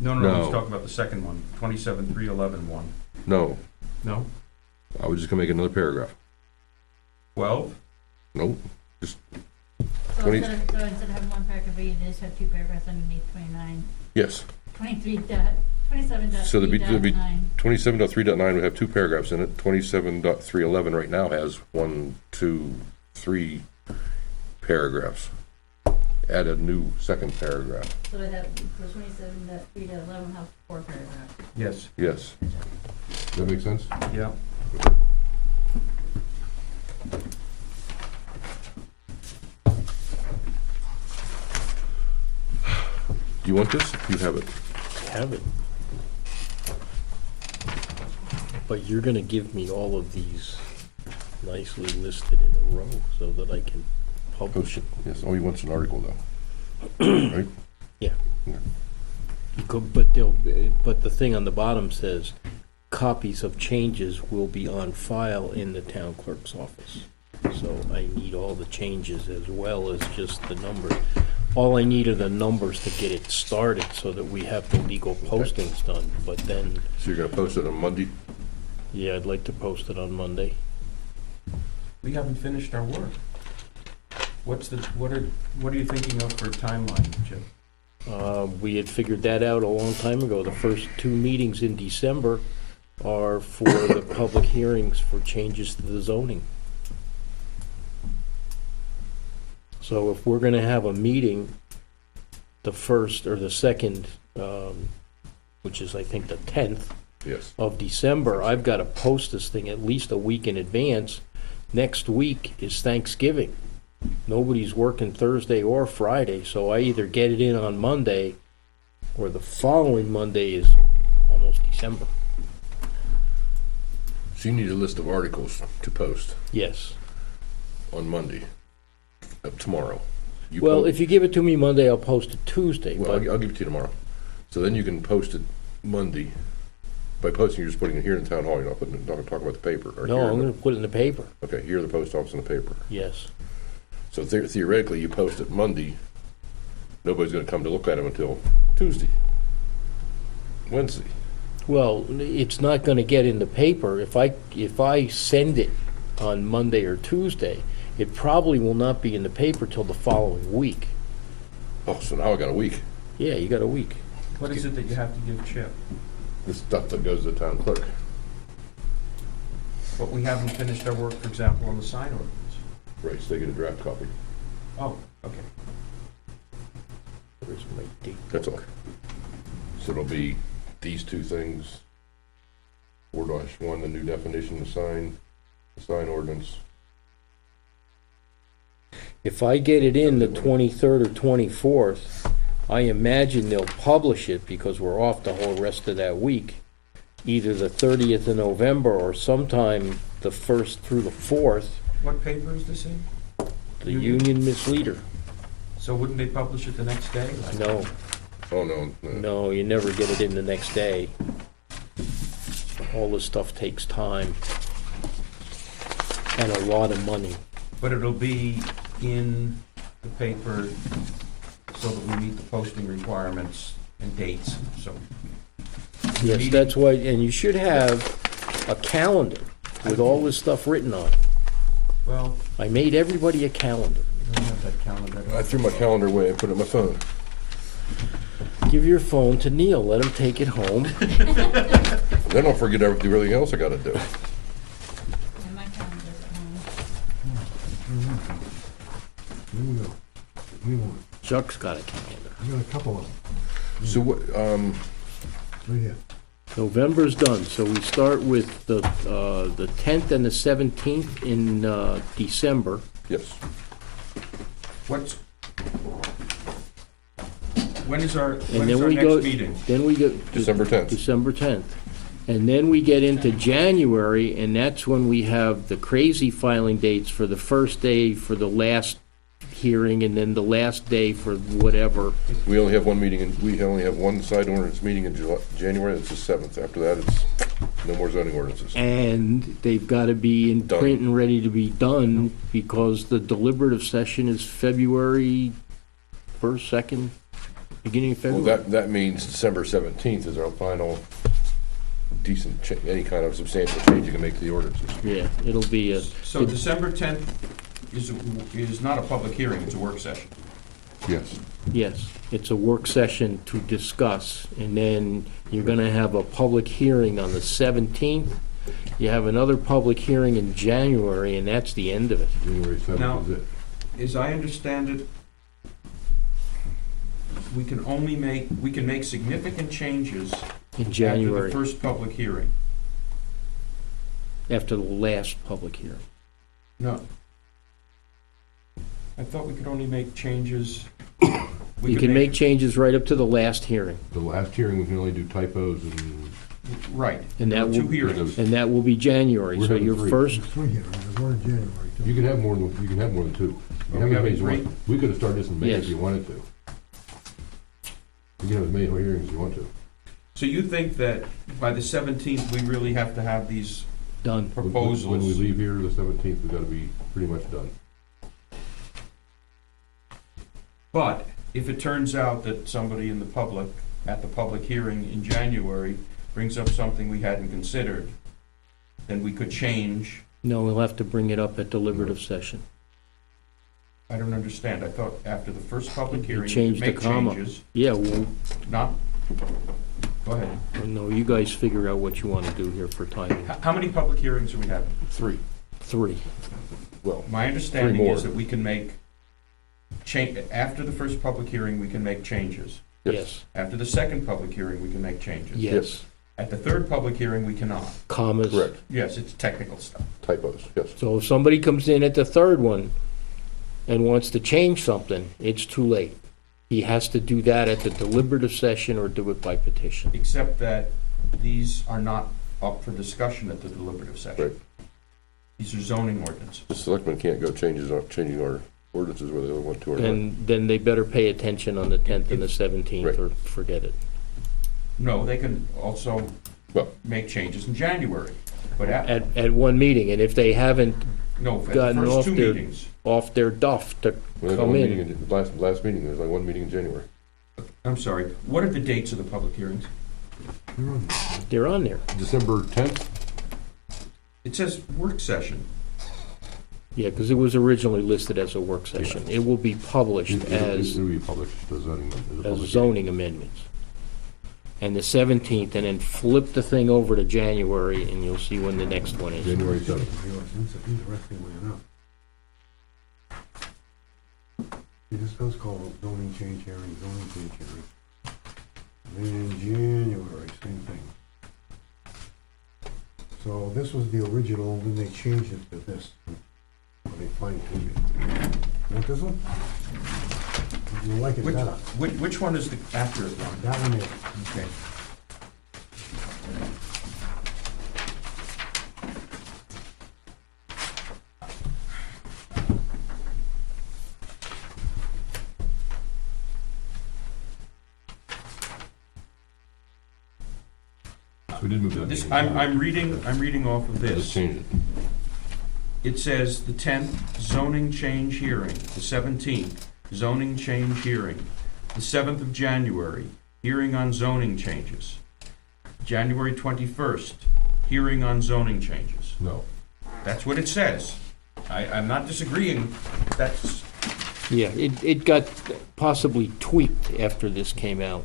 No, No. let's talk about the second one, 27.3.11.1. No, No? I was just gonna make another paragraph. 12? Nope, So 20 instead of having one paragraph, you just have 2 paragraphs underneath 29, yes. 27.3.9. So there'd be 27.3.9 would have 2 paragraphs in it. 27.311 right now has 1, 2, 3 paragraphs. Add a new second paragraph. So I have, so 27.3.11 has 4 paragraphs. Yes. Yes. Does that make sense? Yeah. Do you want this? You have it. Have it. But you're gonna give me all of these nicely listed in a row so that I can publish it. Yes, all he wants is an article though. Right? But the thing on the bottom says, copies of changes will be on file in the town clerk's office. So I need all the changes as well as just the numbers. All I need are the numbers to get it started so that we have the legal postings done, but then, So you're gonna post it on Monday? yeah, I'd like to post it on Monday. We haven't finished our work. What are you thinking of for a timeline, Jim? We had figured that out a long time ago. The first 2 meetings in December are for the public hearings for changes to the zoning. So if we're gonna have a meeting, the first or the second, which is I think the 10th Yes. of December, I've gotta post this thing at least a week in advance. Next week is Thanksgiving. Nobody's working Thursday or Friday, so I either get it in on Monday or the following Monday is almost December. So you need a list of articles to post. Yes. on Monday, tomorrow. You Well, po- if you give it to me Monday, I'll post it Tuesday, Well, but, I'll give it to you tomorrow. So then you can post it Monday. By posting, you're just putting it here in town hall, you're not putting, not talking about the paper. Or no, here I'm in the- gonna put it in the paper, Okay, here in the post office in the paper. yes. So theoretically, you post it Monday, nobody's gonna come to look at them until Tuesday, Wednesday. Well, it's not gonna get in the paper. If I send it on Monday or Tuesday, it probably will not be in the paper till the following week. Oh, so now I got a week. Yeah, you got a week. What is it that you have to give Chip? The stuff that goes to the town clerk. But we haven't finished our work, for example, on the sign ordinance. Right, so they get a draft copy. Oh, okay. Where's my date That's all. book? So it'll be these two things. 4-1, the new definition of sign, the sign ordinance. If I get it in the 23rd or 24th, I imagine they'll publish it because we're off the whole rest of that week, either the 30th of November or sometime the 1st through the 4th, What paper is this in? the Union Misleader. So wouldn't they publish it the next day? No, Oh, no. no, you never get it in the next day. All this stuff takes time and a lot of money. But it'll be in the paper so that we meet the posting requirements and dates, so. Yes, Meeting- that's why, and you should have a calendar with all this stuff written on it. Well, I made everybody a calendar. I don't have that calendar. I threw my calendar away and put it in my phone. Give your phone to Neil, let him take it home. Then I'll forget everything else I gotta do. And my calendar's at home. Here we go. We want, Chuck's got a calendar. I got a couple of them, So what, right here. November's done, so we start with the 10th and the 17th in December. yes, What's, when is our And then we next go, meeting? then we go. December 10th. December 10th. And then we get into January, and that's when we have the crazy filing dates for the first day for the last hearing, and then the last day for whatever. we only have one meeting, and we only have one side ordinance meeting in January, it's the 7th. After that, it's no more zoning ordinances. And they've got to be in Done. print and ready to be done, because the deliberative session is February 1st, 2nd, beginning of Well, February. that means December 17th is our final decent, any kind of substantial change you can make to the ordinances. Yeah, it'll be a, So December 10th is not a public hearing, it's a work session. Yes. yes, it's a work session to discuss, and then you're gonna have a public hearing on the 17th. You have another public hearing in January, and that's the end of it. January Now- 7th is it. As I understand it, we can make significant changes In after January, the first public hearing. after the last public hearing. No. I thought we could only make changes. You can make changes right up to the last hearing, The last hearing, we can only do typos and. Right. and There that are two will, hearings. and that will be January, We're so having your three. first, There's 3 here, there's one in January, too. You can have more than 2. You Are have we as many having as you want. three? We could have started this in May Yes. if you wanted to. You can have as many hearings as you want to. So you think that by the 17th, we really have to have these done. proposals? When we leave here, the 17th, we've got to be pretty much done. But if it turns out that somebody in the public, at the public hearing in January, brings up something we hadn't considered, then we could change. No, we'll have to bring it up at deliberative session. I don't understand. I thought after the first public You hearing, we change could the make comma. changes, Yeah, well, not, go ahead. no, you guys figure out what you wanna do here for timing. How many public hearings are we having? 3. 3. Well, My understanding more. is that we can make after the first public hearing, we can make changes. Yes, After the second public hearing, we can make changes. yes. At the third public hearing, we cannot. Commas. correct. Yes, it's technical stuff. Typos, yes. So if somebody comes in at the third one and wants to change something, it's too late. He has to do that at the deliberative session or do it by petition. Except that these are not up for discussion at the deliberative session. Right. These are zoning ordinances. The selectmen can't go changing our ordinances where they want to or not. And then they better pay attention on the 10th and the 17th, Right. or forget it. No, they can also Well- make changes in January, but At one meeting, and if they haven't no, at the gotten first off two their- meetings. off their duff to We had come one in, meeting in, last meeting, there was like one meeting in January. I'm sorry, what are the dates of the public hearings? they're on there. December 10th? It says work session. Yeah, because it was originally listed as a work session. It will be published as It'll be published as zoning, as a as public. zoning amendments. And the 17th, and then flip the thing over to January, and you'll see when the next one is. January 7th. Interestingly enough. See, this does call a zoning change hearing, zoning change hearing. And then in January, same thing. So this was the original, then they changed it to this. Or they fine tuned it. Want this one? You like it Which, better? which one is the accurate one? That one is. Okay. So we did move that. This, meeting. I'm reading off of Just this. changed it. It says the 10th, zoning change hearing, the 17th, zoning change hearing, the 7th of January, hearing on zoning changes, January 21st, hearing on zoning changes. No. That's what it says. I'm not disagreeing, that's, Yeah, it got possibly tweaked after this came out.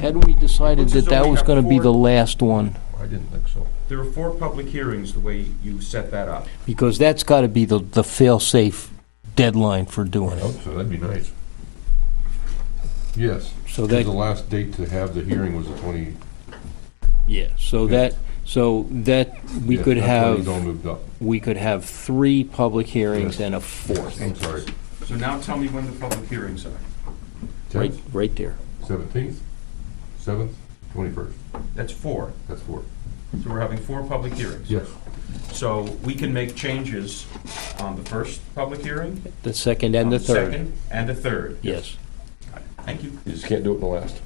Hadn't we decided Looks as that though that we was have gonna be four- the last one? I didn't think so. there are 4 public hearings the way you set that up. Because that's gotta be the fail-safe deadline for doing it. So that'd be nice. Yes. So Because that, the last date to have the hearing was the 20. yeah, so Yeah. that, we Yes, could that's when It's all have, moved up. we could have 3 public hearings Yes. and a 4th. I'm sorry. So now tell me when the public hearings are. Right, 10th, right there. 17th, 7th, 21st. That's 4. That's 4. So we're having 4 public hearings. Yes. So we can make changes on the first public hearing, The second and on the third. second, and the third. Yes. Thank you. You just can't do it in the last.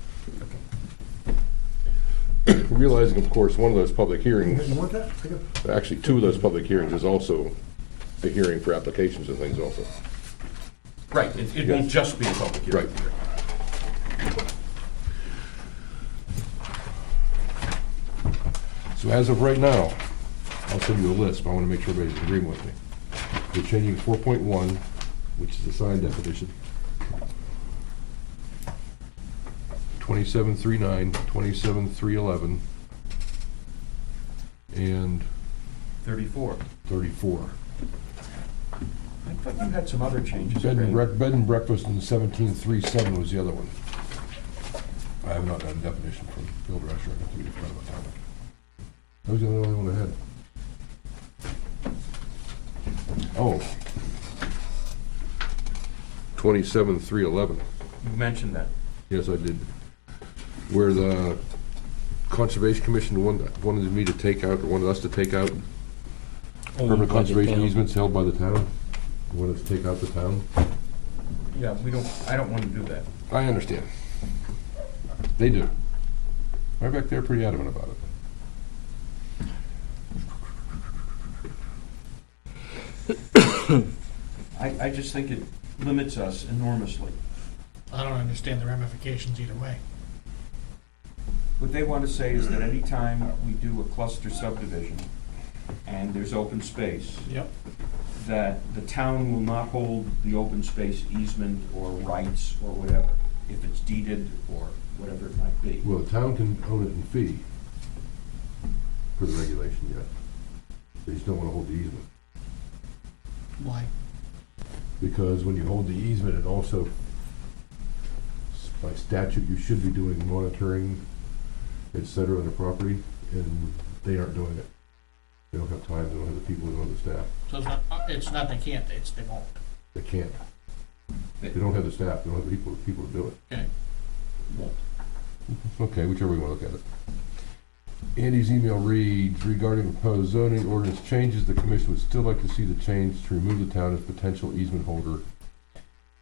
Realizing, of course, one of those public hearings, You want that? I got- actually, 2 of those public hearings is also a hearing for applications and things also. Right, it won't Yes. just be a public hearing. Right. So as of right now, I'll send you a list, but I want to make sure everybody's agreeing with me. We're changing 4.1, which is the sign definition. 27.39, 27.311, and 34. 34. I thought you had some other changes. Bed and, Craig. bed and breakfast and 17.37 was the other one. I have not done a definition from Bill Drescher, I completely forgot about that one. That was the only one I had. Oh. 27.311, You mentioned that. yes, I did. Where the Conservation Commission wanted me to take out, or wanted us to take out Owned permanent by the conservation town. easements held by the town. Wanted to take out the town. Yeah, I don't want to do that. I understand. They do. Right back there, pretty adamant about it. I just think it limits us enormously. I don't understand the ramifications either way. What they want to say is that any time we do a cluster subdivision and there's open space, Yep. that the town will not hold the open space easement or rights or whatever, if it's deeded or whatever it might be. Well, the town can own it in fee for the regulation yet. They just don't wanna hold the easement. Why? Because when you hold the easement, it also, by statute, you should be doing monitoring, et cetera, on the property, and they aren't doing it. They don't have time, they don't have the people, they don't have the staff. So it's not they can't, it's they won't. They can't. They don't have the staff, they don't have the people to do it. Okay. Okay, whichever way you wanna look at it. Andy's email reads, regarding proposed zoning ordinance changes, the commission would still like to see the change to remove the town as potential easement holder.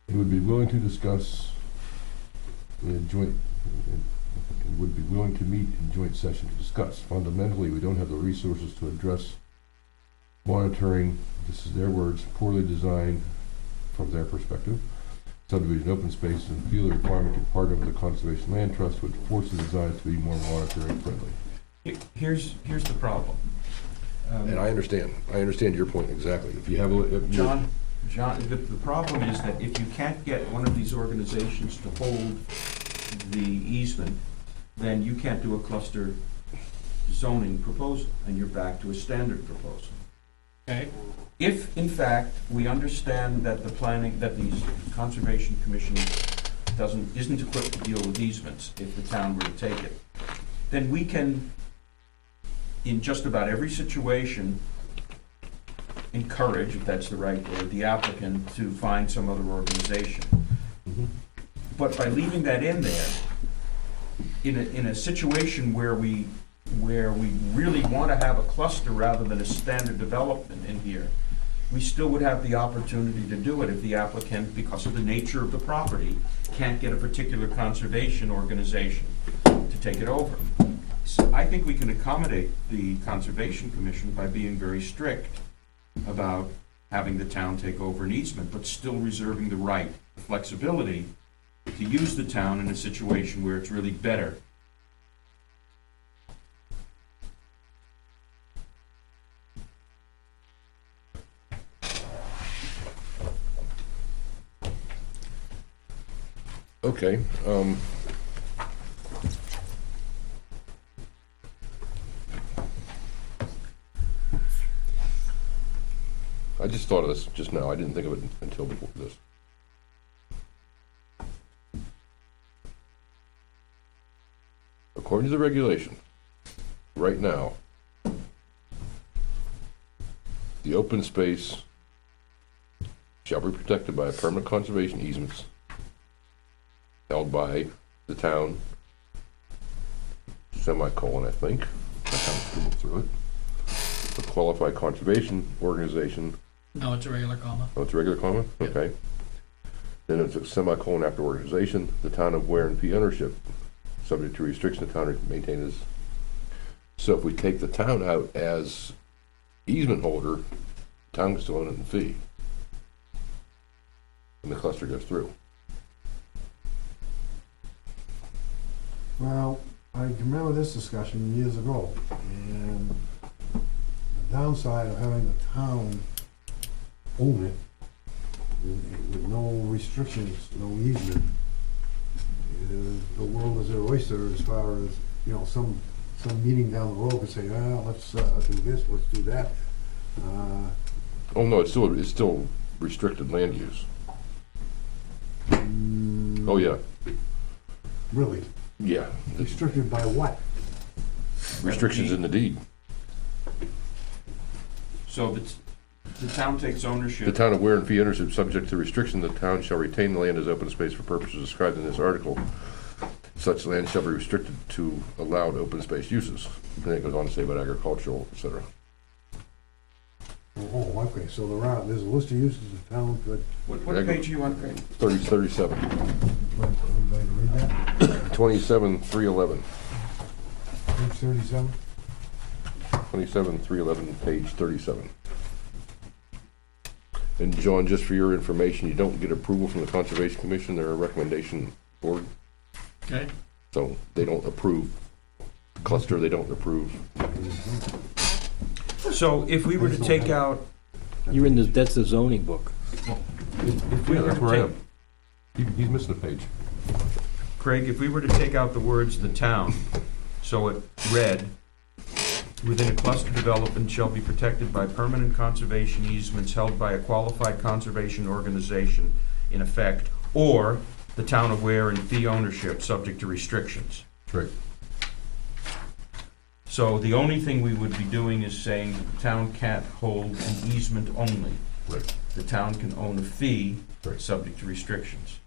It would be willing to discuss in joint, and would be willing to meet in joint session to discuss. Fundamentally, we don't have the resources to address monitoring, this is their words, poorly designed from their perspective, subdivision open space, and feel the requirement to part of the Conservation Land Trust would force the designs to be more monitoring friendly. Here's the problem. And I understand your point exactly. If you have John, the problem is that if you can't get one of these organizations to hold the easement, then you can't do a cluster zoning proposal, and you're back to a standard proposal. Okay, If, in fact, we understand that the Conservation Commission isn't equipped to deal with easements, if the town were to take it, then we can, in just about every situation, encourage, if that's the right word, the applicant to find some other organization. But by leaving that in there, in a situation where we really want to have a cluster rather than a standard development in here, we still would have the opportunity to do it if the applicant, because of the nature of the property, can't get a particular conservation organization to take it over. So I think we can accommodate the Conservation Commission by being very strict about having the town take over an easement, but still reserving the right, the flexibility to use the town in a situation where it's really better. Okay, I just thought of this just now. I didn't think of it until before this. According to the regulation, right now, the open space shall be protected by permanent conservation easements held by the town, semicolon, I think. I kind of scribbled through it. A qualified conservation organization. no, it's a regular comma. Oh, it's a regular comma? Yep. Okay. Then it's a semicolon after organization, the town of Weare and fee ownership, subject to restriction the town maintains. So if we take the town out as easement holder, the town can still own it in fee. And the cluster goes through. Well, I can remember this discussion years ago, and the downside of having the town own it with no restrictions, no easement, is the world is their oyster as far as, you know, some meeting down the road could say, let's do this, let's do that. Oh, no, it's still restricted land use. Oh, yeah, Really? yeah. Restricted by what? Restrictions in the deed. So the town takes ownership. The town of Weare and fee ownership, subject to restriction, the town shall retain the land as open space for purposes described in this article. Such land shall be restricted to allowed open space uses. And then it goes on to say about agricultural, et cetera. Oh, okay, so there's a list of uses the town could, What page are you on, Craig? 37. everybody read that? 27,311. Page 37? 27,311, page 37. And John, just for your information, you don't get approval from the Conservation Commission. They're a recommendation board, Okay, so they don't approve cluster, they don't approve. So if we were to take out, You're in the, that's the zoning book. if we Yeah, were that's to where I take, am. He's missing a page. Craig, if we were to take out the words "the town," so it read, "Within a cluster development shall be protected by permanent conservation easements held by a qualified conservation organization in effect, or the town of Weare in fee ownership, subject to restrictions." Right. So the only thing we would be doing is saying that the town can't hold an easement only. Right. The town can own a fee, Right. subject to restrictions.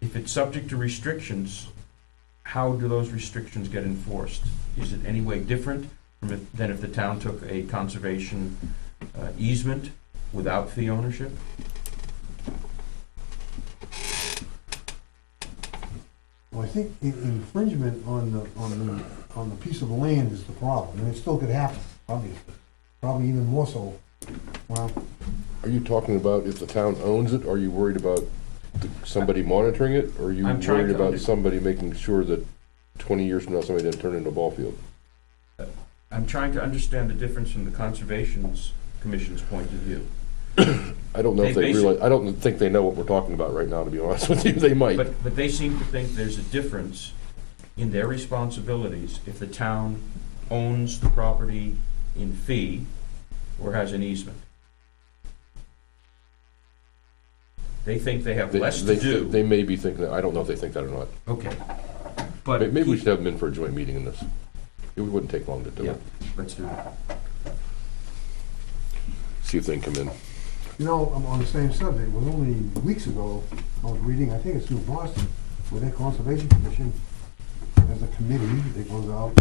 If it's subject to restrictions, how do those restrictions get enforced? Is it any way different than if the town took a conservation easement without fee ownership? Well, I think infringement on the piece of land is the problem, and it still could happen, obviously, probably even more so. Well, Are you talking about if the town owns it? Are you worried about somebody monitoring it? Or are you I'm trying worried to about under- somebody making sure that 20 years from now, somebody didn't turn it into a ball field? I'm trying to understand the difference from the Conservation Commission's point of view. I don't know if They they realize, I don't think they know what we're talking about right now, to be honest with you. They might. But they seem to think there's a difference in their responsibilities if the town owns the property in fee or has an easement. They think they have less to do. They may be thinking that. I don't know if they think that or not. Okay. But Maybe we should have them in for a joint meeting in this. It wouldn't take long to do Yeah, it. let's do that. See if they can come in. you know, I'm on the same subject, it was only weeks ago, I was reading, I think it's through Boston, where their Conservation Commission has a committee that goes out,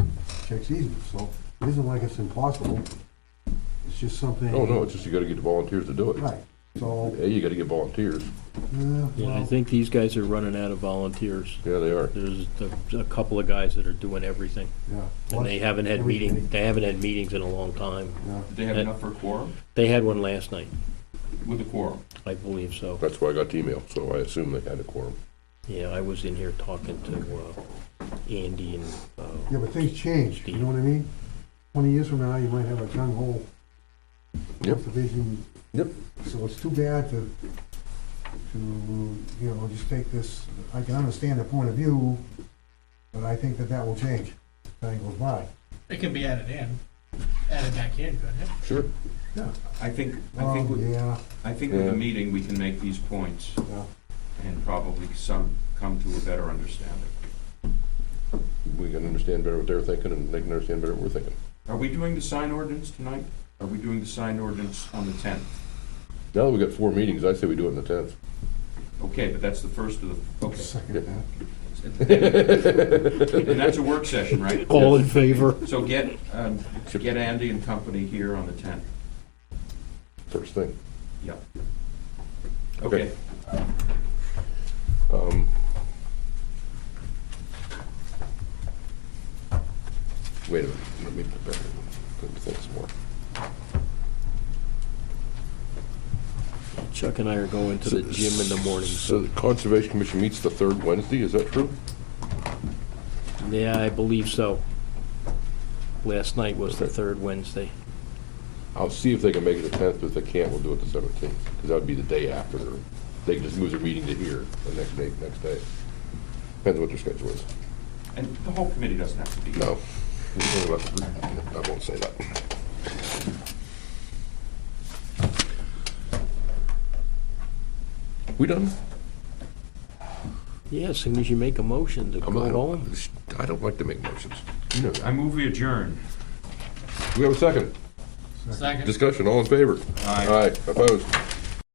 checks easements, so it isn't like it's impossible, it's just something. Oh, no, it's just you gotta get the volunteers to do it. Right, so, A, you gotta get volunteers. Yeah, I well, think these guys are running out of volunteers. Yeah, they are. There's a couple of guys that are doing everything, yeah. and they haven't had Everything. they haven't had meetings in a long time. Yeah. Did they have enough for a quorum? They had one last night, With a quorum? I believe so. That's why I got the email, so I assume they had a quorum. Yeah, I was in here talking to Andy and, Yeah, but things change, you know what I mean? 20 years from now, you might have a gung ho Yep. subdivision. Yep. So it's too bad to, you know, just take this, I can understand the point of view, but I think that will change as time goes by. It can be added back in, couldn't it? Sure. Yeah. I think Well, with yeah, with Yeah. the meeting, we can make these points yeah. and probably come to a better understanding. We can understand better what they're thinking, and they can understand better what we're thinking. Are we doing the sign ordinance tonight? Are we doing the sign ordinance on the 10th? Now that we've got 4 meetings, I say we do it on the 10th. Okay, but that's the first of the, okay. Second Yep. that. And that's a work session, right? all in favor? So get Andy and company here on the 10th. First thing. Yeah. Okay. Okay. Wait a minute, let me think some more. Chuck and I are going to the gym in the morning, So the Conservation Commission meets the third Wednesday, is that true? yeah, I believe so. Last night was the third Wednesday. I'll see if they can make it the 10th, but if they can't, we'll do it the 17th, because that would be the day after. They can just move their meeting to here the next day. Depends what their schedule is. And the whole committee doesn't have to be here. No. I won't say that. We done? Yeah, as soon as you make a motion to I go home. don't like to make motions. You know that. I move we adjourn. Do we have a second? Second. Discussion, all in favor? Aye. Aye, opposed?